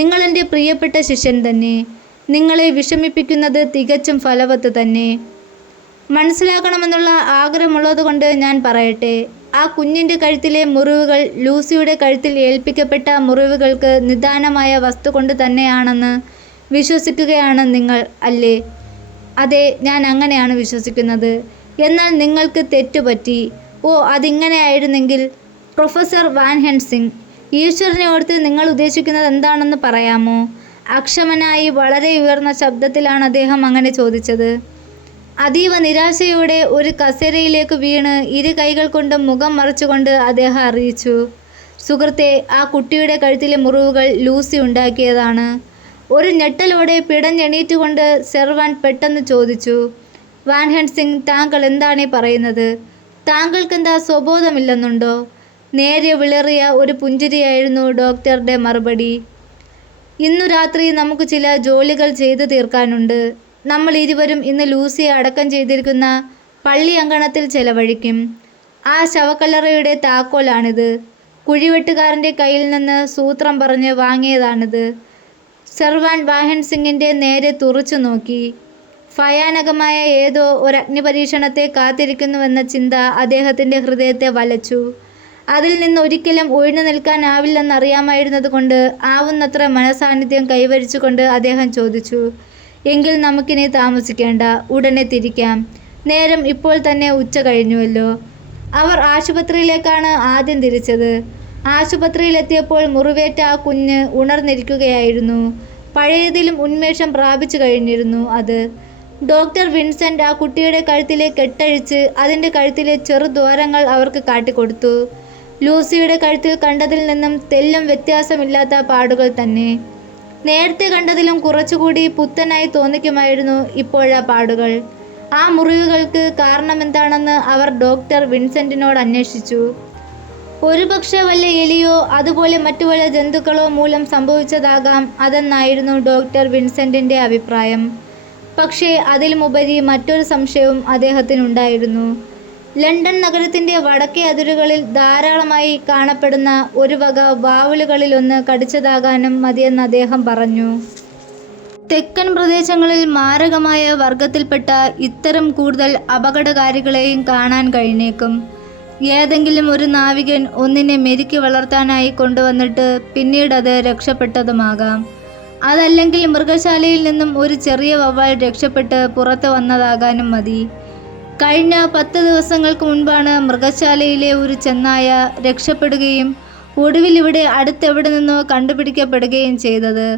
നിങ്ങളെൻ്റെ പ്രിയപ്പെട്ട ശിഷ്യൻ തന്നെ. നിങ്ങളെ വിഷമിപ്പിക്കുന്നത് തികച്ചും ഫലവത്ത് തന്നെ. മനസ്സിലാക്കണമെന്നുള്ള ആഗ്രഹമുള്ളതുകൊണ്ട് ഞാൻ പറയട്ടെ. ആ കുഞ്ഞിൻ്റെ കഴുത്തിലെ മുറിവുകൾ ലൂസിയുടെ കഴുത്തിൽ ഏൽപ്പിക്കപ്പെട്ട മുറിവുകൾക്ക് നിദാനമായ വസ്തു കൊണ്ട് തന്നെയാണെന്ന് വിശ്വസിക്കുകയാണ് നിങ്ങൾ, അല്ലേ? അതെ, ഞാൻ അങ്ങനെയാണ് വിശ്വസിക്കുന്നത്. എന്നാൽ നിങ്ങൾക്ക് തെറ്റുപറ്റി. ഓ, അതിങ്ങനെയായിരുന്നെങ്കിൽ. പ്രൊഫസർ വാൻ ഹെൻസിംഗ്, ഈശ്വരനെ ഓർത്ത് നിങ്ങൾ ഉദ്ദേശിക്കുന്നത് എന്താണെന്ന് പറയാമോ? അക്ഷമനായി വളരെ ഉയർന്ന ശബ്ദത്തിലാണ് അദ്ദേഹം അങ്ങനെ ചോദിച്ചത്. അതീവ നിരാശയോടെ ഒരു കസേരയിലേക്ക് വീണ് ഇരു കൈകൾ കൊണ്ട് മുഖം മറച്ചുകൊണ്ട് അദ്ദേഹം അറിയിച്ചു. സുഹൃത്തെ, ആ കുട്ടിയുടെ കഴുത്തിലെ മുറിവുകൾ ലൂസി ഉണ്ടാക്കിയതാണ്. ഒരു ഞെട്ടലോടെ പിടഞ്ഞെണീറ്റുകൊണ്ട് സെർവാൻ പെട്ടെന്ന് ചോദിച്ചു. വാൻ ഹെൻസിംഗ്, താങ്കൾ എന്താണ് പറയുന്നത്? താങ്കൾക്കെന്താ സ്വബോധമില്ലെന്നുണ്ടോ? നേരെ വിളറിയ ഒരു പുഞ്ചിരിയായിരുന്നു ഡോക്ടറുടെ മറുപടി. ഇന്നു രാത്രി നമുക്ക് ചില ജോലികൾ ചെയ്തു തീർക്കാനുണ്ട്. നമ്മൾ ഇരുവരും ഇന്ന് ലൂസിയെ അടക്കം ചെയ്തിരിക്കുന്ന പള്ളി അങ്കണത്തിൽ ചെലവഴിക്കും. ആ ശവക്കല്ലറയുടെ താക്കോലാണിത്. കുഴിവെട്ടുകാരൻ്റെ കയ്യിൽ നിന്ന് സൂത്രം പറഞ്ഞ് വാങ്ങിയതാണിത്. സെർവാൻ വാഹൻസിംഗിൻ്റെ നേരെ തുറച്ചു നോക്കി. ഭയാനകമായ ഏതോ ഒരഗ്നിപരീക്ഷണത്തെ കാത്തിരിക്കുന്നുവെന്ന ചിന്ത അദ്ദേഹത്തിൻ്റെ ഹൃദയത്തെ വലച്ചു. അതിൽ നിന്ന് ഒരിക്കലും ഒഴിഞ്ഞു നിൽക്കാനാവില്ലെന്നറിയാമായിരുന്നതുകൊണ്ട് ആവുന്നത്ര മനസാന്നിധ്യം കൈവരിച്ചുകൊണ്ട് അദ്ദേഹം ചോദിച്ചു. എങ്കിൽ നമുക്കിനി താമസിക്കേണ്ട, ഉടനെ തിരിക്കാം. നേരം ഇപ്പോൾ തന്നെ ഉച്ച കഴിഞ്ഞുവല്ലോ. അവർ ആശുപത്രിയിലേക്കാണ് ആദ്യം തിരിച്ചത്. ആശുപത്രിയിലെത്തിയപ്പോൾ മുറിവേറ്റ ആ കുഞ്ഞ് ഉണർന്നിരിക്കുകയായിരുന്നു. പഴയതിലും ഉന്മേഷം പ്രാപിച്ചു കഴിഞ്ഞിരുന്നു അത്. ഡോക്ടർ വിൻസെൻ്റ് ആ കുട്ടിയുടെ കഴുത്തിലെ കെട്ടഴിച്ച് അതിൻ്റെ കഴുത്തിലെ ചെറുദ്വാരങ്ങൾ അവർക്ക് കാട്ടിക്കൊടുത്തു. ലൂസിയുടെ കഴുത്തിൽ കണ്ടതിൽ നിന്നും തെല്ലും വ്യത്യാസമില്ലാത്ത പാടുകൾ തന്നെ. നേരത്തെ കണ്ടതിലും കുറച്ചുകൂടി പുത്തനായി തോന്നിക്കുമായിരുന്നു ഇപ്പോഴാ പാടുകൾ. ആ മുറിവുകൾക്ക് കാരണമെന്താണെന്ന് അവർ ഡോക്ടർ വിൻസെൻറ്റിനോട് അന്വേഷിച്ചു. ഒരുപക്ഷെ വല്ല എലിയോ അതുപോലെ മറ്റു വല്ല ജന്തുക്കളോ മൂലം സംഭവിച്ചതാകാം അതെന്നായിരുന്നു ഡോക്ടർ വിൻസെൻറ്റിൻ്റെ അഭിപ്രായം. പക്ഷേ അതിലുമുപരി മറ്റൊരു സംശയവും അദ്ദേഹത്തിനുണ്ടായിരുന്നു. ലണ്ടൻ നഗരത്തിൻ്റെ വടക്കേ അതിരുകളിൽ ധാരാളമായി കാണപ്പെടുന്ന ഒരു വക വാവലുകളിലൊന്ന് കടിച്ചതാകാനും മതിയെന്ന് അദ്ദേഹം പറഞ്ഞു. തെക്കൻ പ്രദേശങ്ങളിൽ മാരകമായ വർഗത്തിൽപ്പെട്ട ഇത്തരം കൂടുതൽ അപകടകാരികളെയും കാണാൻ കഴിഞ്ഞേക്കും. ഏതെങ്കിലും ഒരു നാവികൻ ഒന്നിനെ മെരുക്കി വളർത്താനായി കൊണ്ടുവന്നിട്ട് പിന്നീടത് രക്ഷപ്പെട്ടതുമാകാം. അതല്ലെങ്കിൽ മൃഗശാലയിൽ നിന്നും ഒരു ചെറിയ വവ്വാൽ രക്ഷപ്പെട്ട് പുറത്ത് വന്നതാകാനും മതി. കഴിഞ്ഞ 10 ദിവസങ്ങൾക്ക് മുൻപാണ് മൃഗശാലയിലെ ഒരു ചെന്നായ രക്ഷപ്പെടുകയും ഒടുവിൽ ഇവിടെ അടുത്തെവിടെ നിന്നോ കണ്ടുപിടിക്കപ്പെടുകയും ചെയ്തത്.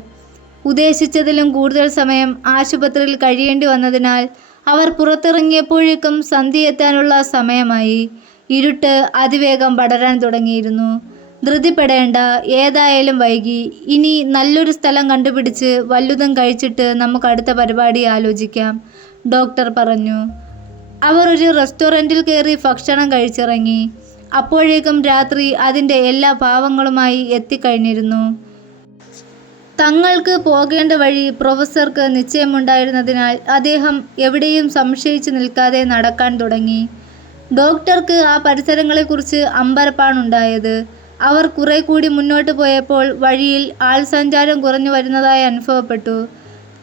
ഉദ്ദേശിച്ചതിലും കൂടുതൽ സമയം ആശുപത്രിയിൽ കഴിയേണ്ടി വന്നതിനാൽ അവർ പുറത്തിറങ്ങിയപ്പോഴേക്കും സന്ധ്യ എത്താനുള്ള സമയമായി. ഇരുട്ട് അതിവേഗം പടരാൻ തുടങ്ങിയിരുന്നു. ധൃതിപ്പെടേണ്ട, ഏതായാലും വൈകി. ഇനി നല്ലൊരു സ്ഥലം കണ്ടുപിടിച്ച് വല്ലതും കഴിച്ചിട്ട് നമുക്ക് അടുത്ത പരിപാടി ആലോചിക്കാം, ഡോക്ടർ പറഞ്ഞു. അവർ ഒരു റെസ്റ്റോറൻറ്റിൽ കയറി ഭക്ഷണം കഴിച്ചിറങ്ങി. അപ്പോഴേക്കും രാത്രി അതിൻ്റെ എല്ലാ ഭാവങ്ങളുമായി എത്തിക്കഴിഞ്ഞിരുന്നു. തങ്ങൾക്ക് പോകേണ്ട വഴി പ്രൊഫസർക്ക് നിശ്ചയമുണ്ടായിരുന്നതിനാൽ അദ്ദേഹം എവിടെയും സംശയിച്ചു നിൽക്കാതെ നടക്കാൻ തുടങ്ങി. ഡോക്ടർക്ക് ആ പരിസരങ്ങളെക്കുറിച്ച് അമ്പരപ്പാണുണ്ടായത്. അവർ കുറെ കൂടി മുന്നോട്ട് പോയപ്പോൾ വഴിയിൽ ആൾസഞ്ചാരം കുറഞ്ഞു വരുന്നതായി അനുഭവപ്പെട്ടു.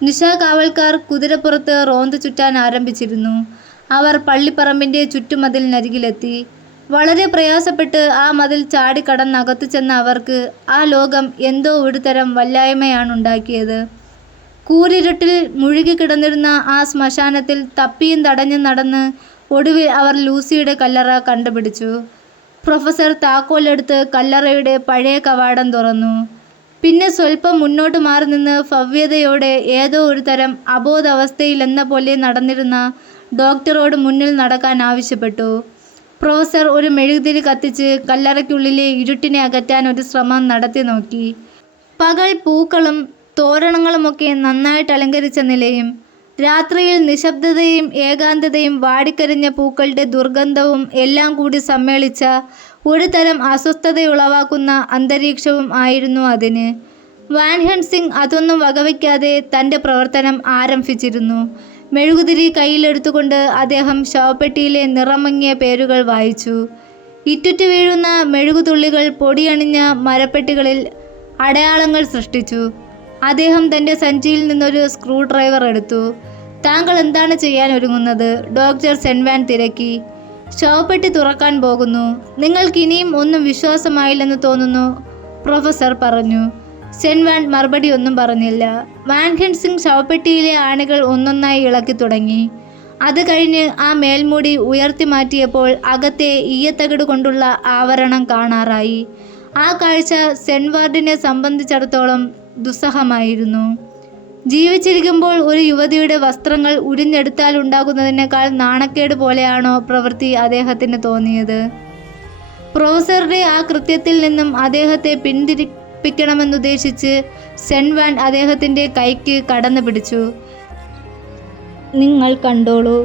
നിശാകാവൽക്കാർ കുതിരപ്പുറത്ത് റോന്ത് ചുറ്റാൻ ആരംഭിച്ചിരുന്നു. അവർ പള്ളിപ്പറമ്പിൻ്റെ ചുറ്റുമതിലിനരികിലെത്തി. വളരെ പ്രയാസപ്പെട്ട് ആ മതിൽ ചാടിക്കടന്നകത്തു ചെന്ന അവർക്ക് ആ ലോകം എന്തോ ഒരു തരം വല്ലായ്മയാണുണ്ടാക്കിയത്. കൂരിരുട്ടിൽ മുഴുകിക്കിടന്നിരുന്ന ആ ശ്മശാനത്തിൽ തപ്പിയും തടഞ്ഞും നടന്ന് ഒടുവിൽ അവർ ലൂസിയുടെ കല്ലറ കണ്ടുപിടിച്ചു. പ്രൊഫസർ താക്കോലെടുത്ത് കല്ലറയുടെ പഴയ കവാടം തുറന്നു. പിന്നെ സ്വല്പം മുന്നോട്ട് മാറി നിന്ന് ഭവ്യതയോടെ ഏതോ ഒരു തരം അബോധാവസ്ഥയിലെന്ന പോലെ നടന്നിരുന്ന ഡോക്ടറോട് മുന്നിൽ നടക്കാൻ ആവശ്യപ്പെട്ടു. പ്രൊഫസർ ഒരു മെഴുകുതിരി കത്തിച്ച് കല്ലറയ്ക്കുള്ളിലെ ഇരുട്ടിനെ അകറ്റാൻ ഒരു ശ്രമം നടത്തി നോക്കി. പകൽ പൂക്കളും തോരണങ്ങളുമൊക്കെ നന്നായിട്ട് അലങ്കരിച്ച നിലയും രാത്രിയിൽ നിശബ്ദതയും ഏകാന്തതയും വാടിക്കരിഞ്ഞ പൂക്കളുടെ ദുർഗന്ധവും എല്ലാം കൂടി സമ്മേളിച്ച ഒരു തരം അസ്വസ്ഥതയുളവാക്കുന്ന അന്തരീക്ഷവും ആയിരുന്നു അതിന്. വാൻ ഹെൽസിംഗ് അതൊന്നും വകവയ്ക്കാതെ തൻ്റെ പ്രവർത്തനം ആരംഭിച്ചിരുന്നു. മെഴുകുതിരി കയ്യിലെടുത്തുകൊണ്ട് അദ്ദേഹം ശവപ്പെട്ടിയിലെ നിറമങ്ങിയ പേരുകൾ വായിച്ചു. ഇറ്റുറ്റു വീഴുന്ന മെഴുകുതുള്ളികൾ പൊടിയണിഞ്ഞ മരപ്പെട്ടികളിൽ അടയാളങ്ങൾ സൃഷ്ടിച്ചു. അദ്ദേഹം തൻ്റെ സഞ്ചിയിൽ നിന്നൊരു സ്ക്രൂ ഡ്രൈവർ എടുത്തു. താങ്കൾ എന്താണ് ചെയ്യാൻ ഒരുങ്ങുന്നത്? ഡോക്ടർ സെൻവാൻ തിരക്കി. ശവപ്പെട്ടി തുറക്കാൻ പോകുന്നു. നിങ്ങൾക്കിനിയും ഒന്നും വിശ്വാസമായില്ലെന്ന് തോന്നുന്നു, പ്രൊഫസർ പറഞ്ഞു. സെൻവാൻ മറുപടി ഒന്നും പറഞ്ഞില്ല. വാൻ ഹെൽസിംഗ് ശവപ്പെട്ടിയിലെ ആണികൾ ഒന്നൊന്നായി ഇളക്കി തുടങ്ങി. അത് കഴിഞ്ഞ് ആ മേൽമൂടി ഉയർത്തി മാറ്റിയപ്പോൾ അകത്തെ ഈയത്തകിട് കൊണ്ടുള്ള ആവരണം കാണാറായി. ആ കാഴ്ച സെൻവാർഡിനെ സംബന്ധിച്ചിടത്തോളം ദുസ്സഹമായിരുന്നു. ജീവിച്ചിരിക്കുമ്പോൾ ഒരു യുവതിയുടെ വസ്ത്രങ്ങൾ ഉരിഞ്ഞെടുത്താൽ ഉണ്ടാകുന്നതിനേക്കാൾ നാണക്കേട് പോലെയാണോ പ്രവൃത്തി അദ്ദേഹത്തിന് തോന്നിയത്. പ്രൊഫസറുടെ ആ കൃത്യത്തിൽ നിന്നും അദ്ദേഹത്തെ പിന്തിരിപ്പിക്കണമെന്നുദ്ദേശിച്ച് സെൻവാൻ അദ്ദേഹത്തിൻ്റെ കൈക്ക് കടന്നു പിടിച്ചു. നിങ്ങൾ കണ്ടോളൂ,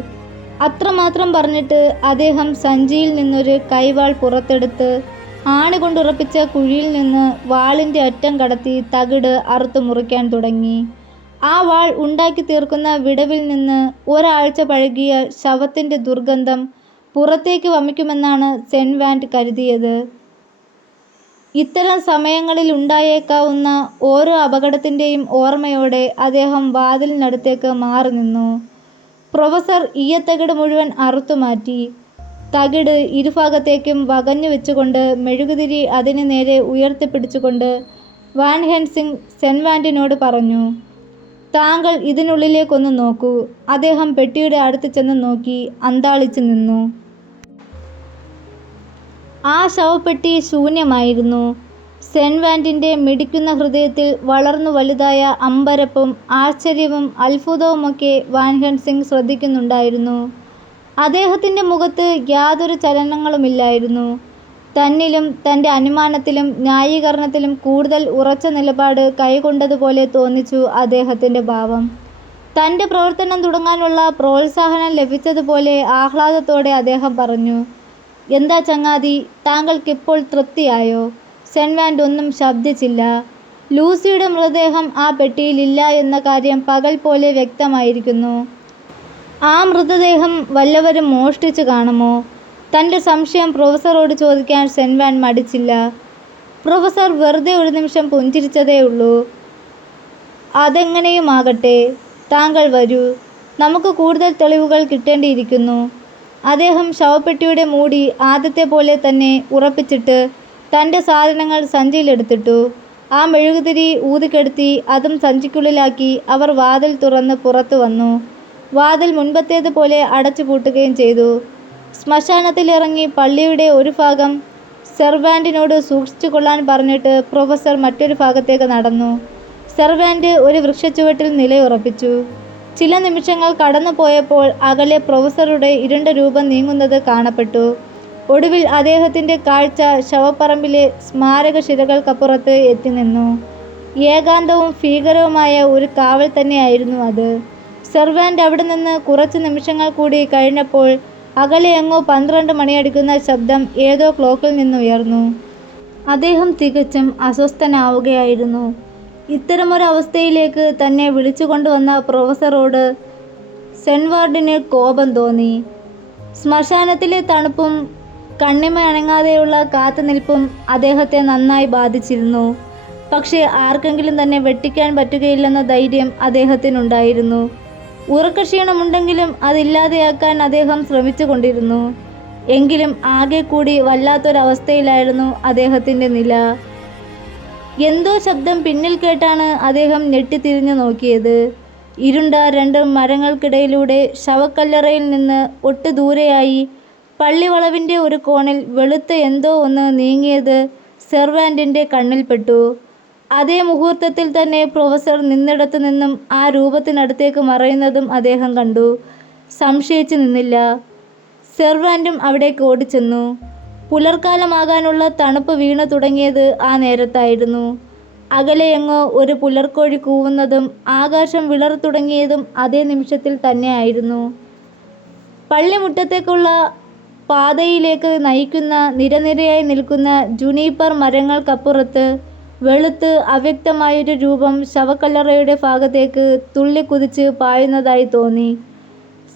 അത്രമാത്രം പറഞ്ഞിട്ട് അദ്ദേഹം സഞ്ചിയിൽ നിന്നൊരു കൈവാൾ പുറത്തെടുത്ത് ആണി കൊണ്ടുറപ്പിച്ച കുഴിയിൽ നിന്ന് വാളിൻ്റെ അറ്റം കടത്തി തകിട് അറുത്തു മുറിക്കാൻ തുടങ്ങി. ആ വാൾ ഉണ്ടാക്കി തീർക്കുന്ന വിടവിൽ നിന്ന് ഒരാഴ്ച പഴകിയ ശവത്തിൻ്റെ ദുർഗന്ധം പുറത്തേക്ക് വമിക്കുമെന്നാണ് സെൻവാൻഡ് കരുതിയത്. ഇത്തരം സമയങ്ങളിൽ ഉണ്ടായേക്കാവുന്ന ഓരോ അപകടത്തിൻ്റെയും ഓർമ്മയോടെ അദ്ദേഹം വാതിലിനടുത്തേക്ക് മാറി നിന്നു. പ്രൊഫസർ ഈയത്തകിട് മുഴുവൻ അറുത്തുമാറ്റി. തകിട് ഇരുഭാഗത്തേക്കും വകഞ്ഞു വെച്ചുകൊണ്ട് മെഴുകുതിരി അതിന് നേരെ ഉയർത്തിപ്പിടിച്ചുകൊണ്ട് വാൻ ഹെൽസിംഗ് സെൻവാൻഡിനോട് പറഞ്ഞു, താങ്കൾ ഇതിനുള്ളിലേക്കൊന്ന് നോക്കൂ. അദ്ദേഹം പെട്ടിയുടെ അടുത്ത് ചെന്ന് നോക്കി അന്താളിച്ചു നിന്നു. ആ ശവപ്പെട്ടി ശൂന്യമായിരുന്നു. സെൻവാൻഡിൻ്റെ മിടിക്കുന്ന ഹൃദയത്തിൽ വളർന്നു വലുതായ അമ്പരപ്പും ആശ്ചര്യവും അത്ഭുതവുമൊക്കെ വാൻ ഹെൽസിംഗ് ശ്രദ്ധിക്കുന്നുണ്ടായിരുന്നു. അദ്ദേഹത്തിൻ്റെ മുഖത്ത് യാതൊരു ചലനങ്ങളുമില്ലായിരുന്നു. തന്നിലും തൻ്റെ അനുമാനത്തിലും ന്യായീകരണത്തിലും കൂടുതൽ ഉറച്ച നിലപാട് കൈക്കൊണ്ടതുപോലെ തോന്നിച്ചു അദ്ദേഹത്തിൻ്റെ ഭാവം. തൻ്റെ പ്രവർത്തനം തുടങ്ങാനുള്ള പ്രോത്സാഹനം ലഭിച്ചതുപോലെ ആഹ്ലാദത്തോടെ അദ്ദേഹം പറഞ്ഞു, എന്താ ചങ്ങാതി, താങ്കൾക്കിപ്പോൾ തൃപ്തിയായോ? സെൻവാൻഡ് ഒന്നും ശബ്ദിച്ചില്ല. ലൂസിയുടെ മൃതദേഹം ആ പെട്ടിയിലില്ല എന്ന കാര്യം പകൽ പോലെ വ്യക്തമായിരിക്കുന്നു. ആ മൃതദേഹം വല്ലവരും മോഷ്ടിച്ചു കാണുമോ? തൻ്റെ സംശയം പ്രൊഫസറോട് ചോദിക്കാൻ സെൻവാൻ മടിച്ചില്ല. പ്രൊഫസർ വെറുതെ ഒരു നിമിഷം പുഞ്ചിരിച്ചതേയുള്ളൂ. അതെങ്ങനെയുമാകട്ടെ, താങ്കൾ വരൂ, നമുക്ക് കൂടുതൽ തെളിവുകൾ കിട്ടേണ്ടിയിരിക്കുന്നു. അദ്ദേഹം ശവപ്പെട്ടിയുടെ മൂടി ആദ്യത്തെ പോലെ തന്നെ ഉറപ്പിച്ചിട്ട് തൻ്റെ സാധനങ്ങൾ സഞ്ചിയിലെടുത്തിട്ടു. ആ മെഴുകുതിരി ഊതിക്കെടുത്തി അതും സഞ്ചിക്കുള്ളിലാക്കി അവർ വാതിൽ തുറന്ന് പുറത്തു വന്നു. വാതിൽ മുൻപത്തേതുപോലെ അടച്ചു പൂട്ടുകയും ചെയ്തു. ശ്മശാനത്തിലിറങ്ങി പള്ളിയുടെ ഒരു ഭാഗം സെർവാൻറ്റിനോട് സൂക്ഷിച്ചു കൊള്ളാൻ പറഞ്ഞിട്ട് പ്രൊഫസർ മറ്റൊരു ഭാഗത്തേക്ക് നടന്നു. സെർവാൻറ്റ് ഒരു വൃക്ഷച്ചുവട്ടിൽ നിലയുറപ്പിച്ചു. ചില നിമിഷങ്ങൾ കടന്നു പോയപ്പോൾ അകലെ പ്രൊഫസറുടെ ഇരുണ്ട രൂപം നീങ്ങുന്നത് കാണപ്പെട്ടു. ഒടുവിൽ അദ്ദേഹത്തിൻ്റെ കാഴ്ച ശവപ്പറമ്പിലെ സ്മാരകശിലകൾക്കപ്പുറത്ത് എത്തി നിന്നു. ഏകാന്തവും ഭീകരവുമായ ഒരു കാവൽ തന്നെയായിരുന്നു അത്. സെർവാൻറ്റ് അവിടെ നിന്ന് കുറച്ച് നിമിഷങ്ങൾ കൂടി കഴിഞ്ഞപ്പോൾ അകലെ എങ്ങോ 12 മണിയടിക്കുന്ന ശബ്ദം ഏതോ ക്ലോക്കിൽ നിന്നുയർന്നു. അദ്ദേഹം തികച്ചും അസ്വസ്ഥനാവുകയായിരുന്നു. ഇത്തരമൊരവസ്ഥയിലേക്ക് തന്നെ വിളിച്ചു കൊണ്ടുവന്ന പ്രൊഫസറോട് സെൻവാർഡിന് കോപം തോന്നി. ശ്മശാനത്തിലെ തണുപ്പും കണ്ണിമ അനങ്ങാതെയുള്ള കാത്തുനിൽപ്പും അദ്ദേഹത്തെ നന്നായി ബാധിച്ചിരുന്നു. പക്ഷേ ആർക്കെങ്കിലും തന്നെ വെട്ടിക്കാൻ പറ്റുകയില്ലെന്ന ധൈര്യം അദ്ദേഹത്തിനുണ്ടായിരുന്നു. ഉറക്കക്ഷീണമുണ്ടെങ്കിലും അതില്ലാതെയാക്കാൻ അദ്ദേഹം ശ്രമിച്ചു കൊണ്ടിരുന്നു. എങ്കിലും ആകെ കൂടി വല്ലാത്തൊരവസ്ഥയിലായിരുന്നു അദ്ദേഹത്തിൻ്റെ നില. എന്തോ ശബ്ദം പിന്നിൽ കേട്ടാണ് അദ്ദേഹം ഞെട്ടിത്തിരിഞ്ഞു നോക്കിയത്. ഇരുണ്ട 2 മരങ്ങൾക്കിടയിലൂടെ ശവക്കല്ലറയിൽ നിന്ന് ഒട്ടു ദൂരെയായി പള്ളിവളവിൻ്റെ ഒരു കോണിൽ വെളുത്ത എന്തോ ഒന്ന് നീങ്ങിയത് സെർവാൻറ്റിൻ്റെ കണ്ണിൽപ്പെട്ടു. അതേ മുഹൂർത്തത്തിൽ തന്നെ പ്രൊഫസർ നിന്നിടത്തു നിന്നും ആ രൂപത്തിനടുത്തേക്ക് മറയുന്നതും അദ്ദേഹം കണ്ടു. സംശയിച്ചു നിന്നില്ല. സെർവാൻറ്റും അവിടേക്ക് ഓടിച്ചെന്നു. പുലർക്കാലമാകാനുള്ള തണുപ്പ് വീണു തുടങ്ങിയത് ആ നേരത്തായിരുന്നു. അകലെയെങ്ങോ ഒരു പുലർക്കോഴി കൂവുന്നതും ആകാശം വിളർ തുടങ്ങിയതും അതേ നിമിഷത്തിൽ തന്നെയായിരുന്നു. പള്ളിമുറ്റത്തേക്കുള്ള പാതയിലേക്ക് നയിക്കുന്ന നിരനിരയായി നിൽക്കുന്ന ജുനീപ്പർ മരങ്ങൾക്കപ്പുറത്ത് വെളുത്ത് അവ്യക്തമായൊരു രൂപം ശവക്കല്ലറയുടെ ഭാഗത്തേക്ക് തുള്ളിക്കുതിച്ച് പായുന്നതായി തോന്നി.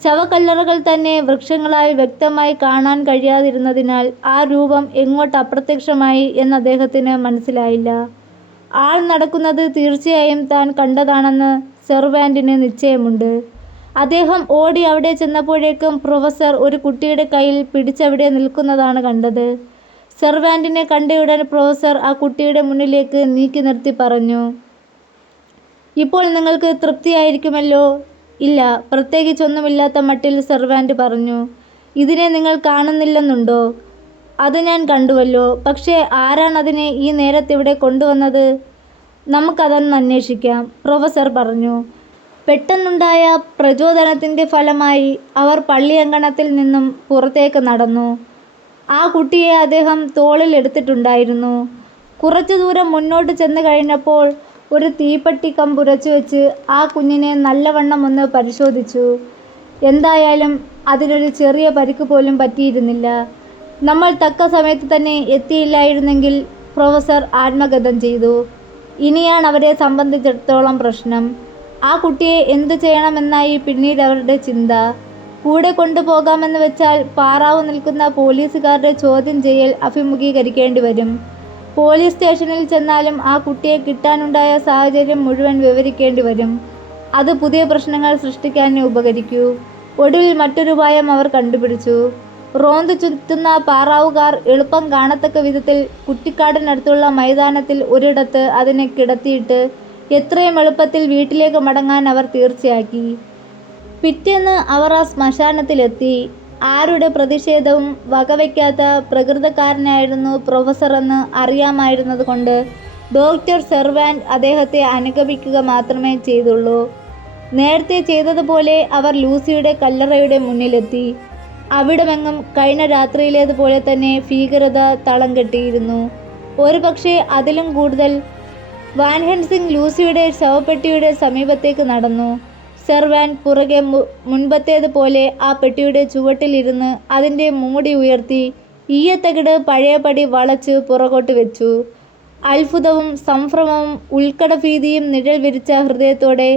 ശവക്കല്ലറകൾ തന്നെ വൃക്ഷങ്ങളായി വ്യക്തമായി കാണാൻ കഴിയാതിരുന്നതിനാൽ ആ രൂപം എങ്ങോട്ട് അപ്രത്യക്ഷമായി എന്ന് അദ്ദേഹത്തിന് മനസ്സിലായില്ല. ആൾ നടക്കുന്നത് തീർച്ചയായും താൻ കണ്ടതാണെന്ന് സെർവാൻറ്റിന് നിശ്ചയമുണ്ട്. അദ്ദേഹം ഓടി അവിടെ ചെന്നപ്പോഴേക്കും പ്രൊഫസർ ഒരു കുട്ടിയുടെ കയ്യിൽ പിടിച്ചവിടെ നിൽക്കുന്നതാണ് കണ്ടത്. സെർവാൻറ്റിനെ കണ്ടയുടൻ പ്രൊഫസർ ആ കുട്ടിയുടെ മുന്നിലേക്ക് നീക്കി നിർത്തി പറഞ്ഞു, "ഇപ്പോൾ നിങ്ങൾക്ക് തൃപ്തിയായിരിക്കുമല്ലോ?" "ഇല്ല, പ്രത്യേകിച്ചൊന്നുമില്ലാത്ത മട്ടിൽ സെർവാൻറ്റ് പറഞ്ഞു. "ഇതിനെ നിങ്ങൾ കാണുന്നില്ലെന്നുണ്ടോ?" "അത് ഞാൻ കണ്ടുവല്ലോ. പക്ഷേ ആരാണതിനെ ഈ നേരത്തിവിടെ കൊണ്ടുവന്നത്?" "നമുക്കതൊന്ന് അന്വേഷിക്കാം," പ്രൊഫസർ പറഞ്ഞു. പെട്ടെന്നുണ്ടായ പ്രചോദനത്തിൻ്റെ ഫലമായി അവർ പള്ളിയങ്കണത്തിൽ നിന്നും പുറത്തേക്ക് നടന്നു. ആ കുട്ടിയെ അദ്ദേഹം തോളിൽ എടുത്തിട്ടുണ്ടായിരുന്നു. കുറച്ചു ദൂരം മുന്നോട്ട് ചെന്ന് കഴിഞ്ഞപ്പോൾ ഒരു തീപ്പെട്ടി കമ്പുരച്ചു വെച്ച് ആ കുഞ്ഞിനെ നല്ലവണ്ണം ഒന്ന് പരിശോധിച്ചു. എന്തായാലും അതിനൊരു ചെറിയ പരിക്ക് പോലും പറ്റിയിരുന്നില്ല. നമ്മൾ തക്ക സമയത്ത് തന്നെ എത്തിയില്ലായിരുന്നെങ്കിൽ പ്രൊഫസർ ആത്മഗതം ചെയ്തു. ഇനിയാണ് അവരെ സംബന്ധിച്ചിടത്തോളം പ്രശ്നം. ആ കുട്ടിയെ എന്തു ചെയ്യണമെന്നായി പിന്നീട് അവരുടെ ചിന്ത. കൂടെ കൊണ്ടുപോകാമെന്ന് വെച്ചാൽ പാറാവ് നിൽക്കുന്ന പോലീസുകാരുടെ ചോദ്യം ചെയ്യൽ അഭിമുഖീകരിക്കേണ്ടി വരും. പോലീസ് സ്റ്റേഷനിൽ ചെന്നാലും ആ കുട്ടിയെ കിട്ടാനുണ്ടായ സാഹചര്യം മുഴുവൻ വിവരിക്കേണ്ടി വരും. അത് പുതിയ പ്രശ്നങ്ങൾ സൃഷ്ടിക്കാനേ ഉപകരിക്കൂ. ഒടുവിൽ മറ്റൊരു ഉപായം അവർ കണ്ടുപിടിച്ചു. റോന്തു ചുറ്റുന്ന പാറാവുകാർ എളുപ്പം കാണത്തക്ക വിധത്തിൽ കുറ്റിക്കാടിനടുത്തുള്ള മൈതാനത്തിൽ ഒരിടത്ത് അതിനെ കിടത്തിയിട്ട് എത്രയും എളുപ്പത്തിൽ വീട്ടിലേക്ക് മടങ്ങാൻ അവർ തീർച്ചയാക്കി. പിറ്റേന്ന് അവർ ആ ശ്മശാനത്തിലെത്തി. ആരുടെ പ്രതിഷേധവും വകവയ്ക്കാത്ത പ്രകൃതക്കാരനായിരുന്നു പ്രൊഫസറെന്ന് അറിയാമായിരുന്നത് കൊണ്ട് ഡോക്ടർ സെർവാൻറ്റ് അദ്ദേഹത്തെ അനുഗമിക്കുക മാത്രമേ ചെയ്തുള്ളൂ. നേരത്തെ ചെയ്തതുപോലെ അവർ ലൂസിയുടെ കല്ലറയുടെ മുന്നിലെത്തി. അവിടമെങ്ങും കഴിഞ്ഞ രാത്രിയിലേതുപോലെ തന്നെ ഭീകരത തളം കെട്ടിയിരുന്നു. ഒരുപക്ഷെ അതിലും കൂടുതൽ. വാൻ ഹെൽസിംഗ് ലൂസിയുടെ ശവപ്പെട്ടിയുടെ സമീപത്തേക്ക് നടന്നു. സെർവാൻറ്റ് പുറകെ മുൻപത്തേതുപോലെ ആ പെട്ടിയുടെ ചുവട്ടിലിരുന്ന് അതിൻ്റെ മൂടി ഉയർത്തി ഈയത്തകിട് പഴയപടി വളച്ച് പുറകോട്ട് വെച്ചു. അത്ഭുതവും സംഭ്രമവും ഉത്കടഭീതിയും നിഴൽ വിരിച്ച ഹൃദയത്തോടെ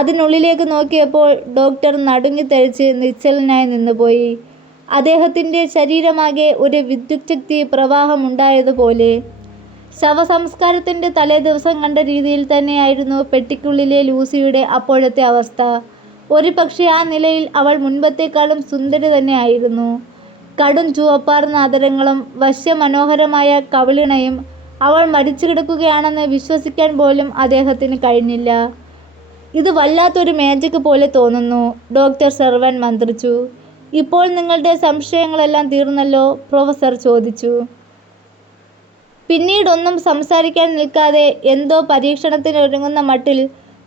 അതിനുള്ളിലേക്ക് നോക്കിയപ്പോൾ ഡോക്ടർ നടുങ്ങിത്തഴിച്ച് നിശ്ചലനായി നിന്നുപോയി. അദ്ദേഹത്തിൻ്റെ ശരീരമാകെ ഒരു വിദ്യുച്ഛക്തി പ്രവാഹമുണ്ടായതുപോലെ. ശവസംസ്കാരത്തിൻ്റെ തലേ ദിവസം കണ്ട രീതിയിൽ തന്നെയായിരുന്നു പെട്ടിക്കുള്ളിലെ ലൂസിയുടെ അപ്പോഴത്തെ അവസ്ഥ. ഒരു പക്ഷേ ആ നിലയിൽ അവൾ മുൻപത്തേക്കാളും സുന്ദരി തന്നെയായിരുന്നു. കടും ചുവപ്പാർന്ന അധരങ്ങളും വശ്യമനോഹരമായ കവിളിണയും. അവൾ മരിച്ചു കിടക്കുകയാണെന്ന് വിശ്വസിക്കാൻ പോലും അദ്ദേഹത്തിന് കഴിഞ്ഞില്ല. ഇത് വല്ലാത്തൊരു മാജിക് പോലെ തോന്നുന്നു, ഡോക്ടർ സെർവാൻ മന്ത്രിച്ചു. ഇപ്പോൾ നിങ്ങളുടെ സംശയങ്ങളെല്ലാം തീർന്നല്ലോ, പ്രൊഫസർ ചോദിച്ചു. പിന്നീടൊന്നും സംസാരിക്കാൻ നിൽക്കാതെ എന്തോ പരീക്ഷണത്തിനൊരുങ്ങുന്ന മട്ടിൽ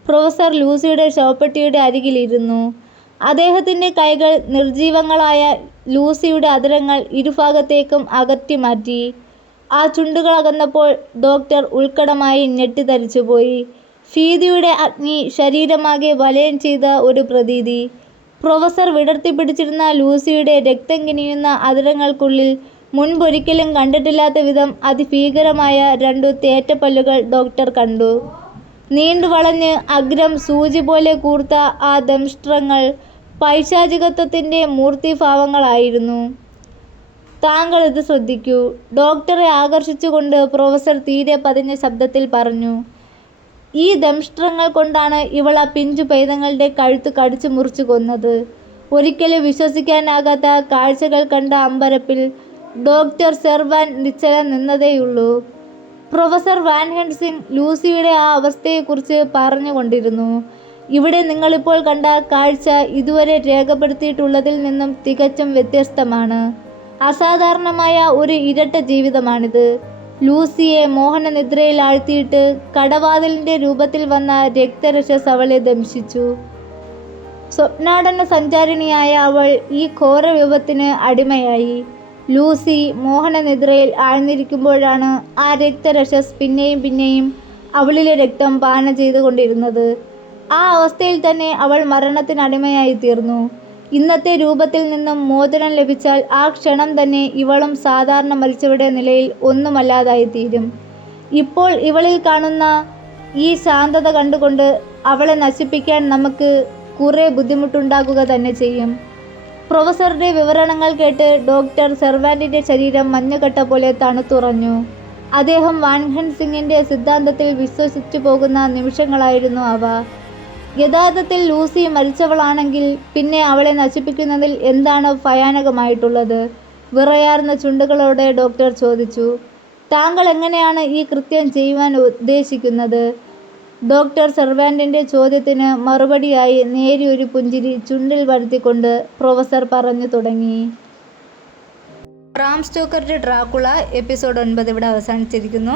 പ്രൊഫസർ ലൂസിയുടെ ശവപ്പെട്ടിയുടെ അരികിലിരുന്നു. അദ്ദേഹത്തിൻ്റെ കൈകൾ നിർജീവങ്ങളായ ലൂസിയുടെ അധരങ്ങൾ ഇരുഭാഗത്തേക്കും അകറ്റി മാറ്റി. ആ ചുണ്ടുകൾ അകന്നപ്പോൾ ഡോക്ടർ ഉത്കടമായി ഞെട്ടിത്തരിച്ചുപോയി. ഭീതിയുടെ അഗ്നി ശരീരമാകെ വലയം ചെയ്ത ഒരു പ്രതീതി. പ്രൊഫസർ വിടർത്തിപ്പിടിച്ചിരുന്ന ലൂസിയുടെ രക്തം കിനിയുന്ന അധരങ്ങൾക്കുള്ളിൽ മുൻപൊരിക്കലും കണ്ടിട്ടില്ലാത്ത വിധം അതിഭീകരമായ 2 തേറ്റപ്പല്ലുകൾ ഡോക്ടർ കണ്ടു. നീണ്ടു വളഞ്ഞ് അഗ്രം സൂചി പോലെ കൂർത്ത ആ ദംഷ്ട്രങ്ങൾ പൈശാചികത്വത്തിൻ്റെ മൂർത്തിഭാവങ്ങളായിരുന്നു. താങ്കൾ ഇത് ശ്രദ്ധിക്കൂ, ഡോക്ടറെ ആകർഷിച്ചുകൊണ്ട് പ്രൊഫസർ തീരെ പതിഞ്ഞ ശബ്ദത്തിൽ പറഞ്ഞു. ഈ ദംഷ്ട്രങ്ങൾ കൊണ്ടാണ് ഇവൾ ആ പിഞ്ചു പൈതങ്ങളുടെ കഴുത്ത് കടിച്ചു മുറിച്ചു കൊന്നത്. ഒരിക്കലും വിശ്വസിക്കാനാകാത്ത കാഴ്ചകൾ കണ്ട അമ്പരപ്പിൽ doctor Sarvan നിശ്ചലം നിന്നതേയുള്ളൂ. Professor van Helsing ലൂസിയുടെ ആ അവസ്ഥയെക്കുറിച്ച് പറഞ്ഞുകൊണ്ടിരുന്നു. ഇവിടെ നിങ്ങളിപ്പോൾ കണ്ട കാഴ്ച ഇതുവരെ രേഖപ്പെടുത്തിയിട്ടുള്ളതിൽ നിന്നും തികച്ചും വ്യത്യസ്തമാണ്. അസാധാരണമായ ഒരു ഇരട്ട ജീവിതമാണിത്. ലൂസിയെ മോഹനനിദ്രയിൽ ആഴ്ത്തിയിട്ട് കടവാതിലിൻ്റെ രൂപത്തിൽ വന്ന രക്തരക്ഷസ് അവളെ ദംശിച്ചു. സ്വപ്നാടന സഞ്ചാരിണിയായ അവൾ ഈ ഘോരവിപത്തിന് അടിമയായി. ലൂസി മോഹനനിദ്രയിൽ ആഴ്ന്നിരിക്കുമ്പോഴാണ് ആ രക്തരക്ഷസ് പിന്നെയും പിന്നെയും അവളിലെ രക്തം പാനം ചെയ്തുകൊണ്ടിരുന്നത്. ആ അവസ്ഥയിൽ തന്നെ അവൾ മരണത്തിനടിമയായി തീർന്നു. ഇന്നത്തെ രൂപത്തിൽ നിന്നും മോചനം ലഭിച്ചാൽ ആ ക്ഷണം തന്നെ ഇവളും സാധാരണ മരിച്ചവരുടെ നിലയിൽ ഒന്നുമല്ലാതായിത്തീരും. ഇപ്പോൾ ഇവളിൽ കാണുന്ന ഈ ശാന്തത കണ്ടുകൊണ്ട് അവളെ നശിപ്പിക്കാൻ നമുക്ക് കുറേ ബുദ്ധിമുട്ടുണ്ടാകുക തന്നെ ചെയ്യും. പ്രൊഫസറുടെ വിവരണങ്ങൾ കേട്ട് ഡോക്ടർ സെർവാൻറ്റിൻ്റെ ശരീരം മഞ്ഞുകട്ട പോലെ തണുത്തുറഞ്ഞു. അദ്ദേഹം വാൻ ഹെൽസിംഗിൻ്റെ സിദ്ധാന്തത്തിൽ വിശ്വസിച്ചു പോകുന്ന നിമിഷങ്ങളായിരുന്നു അവ. യഥാർത്ഥത്തിൽ ലൂസി മരിച്ചവളാണെങ്കിൽ പിന്നെ അവളെ നശിപ്പിക്കുന്നതിൽ എന്താണ് ഭയാനകമായിട്ടുള്ളത്? വിറയാർന്ന ചുണ്ടുകളോടെ ഡോക്ടർ ചോദിച്ചു. താങ്കൾ എങ്ങനെയാണ് ഈ കൃത്യം ചെയ്യുവാൻ ഉദ്ദേശിക്കുന്നത്? ഡോക്ടർ സെർവാൻറ്റിൻ്റെ ചോദ്യത്തിന് മറുപടിയായി നേരിയൊരു പുഞ്ചിരി ചുണ്ടിൽ വരുത്തിക്കൊണ്ട് പ്രൊഫസർ പറഞ്ഞു തുടങ്ങി. ബ്രാം സ്റ്റോക്കറുടെ ഡ്രാക്കുള എപ്പിസോഡ് 9 ഇവിടെ അവസാനിച്ചിരിക്കുന്നു.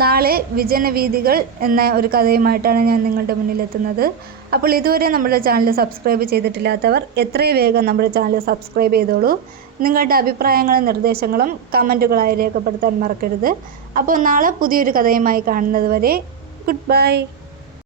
നാളെ വിജനവീഥികൾ എന്ന ഒരു കഥയുമായിട്ടാണ് ഞാൻ നിങ്ങളുടെ മുന്നിലെത്തുന്നത്. അപ്പോൾ ഇതുവരെ നമ്മുടെ ചാനൽ സബ്സ്ക്രൈബ് ചെയ്തിട്ടില്ലാത്തവർ എത്രയും വേഗം നമ്മുടെ ചാനൽ സബ്സ്ക്രൈബ് ചെയ്തോളൂ. നിങ്ങളുടെ അഭിപ്രായങ്ങളും നിർദ്ദേശങ്ങളും കമൻറ്റുകളായി രേഖപ്പെടുത്താൻ മറക്കരുത്. അപ്പോൾ നാളെ പുതിയൊരു കഥയുമായി കാണുന്നത് വരെ ഗുഡ് ബൈ.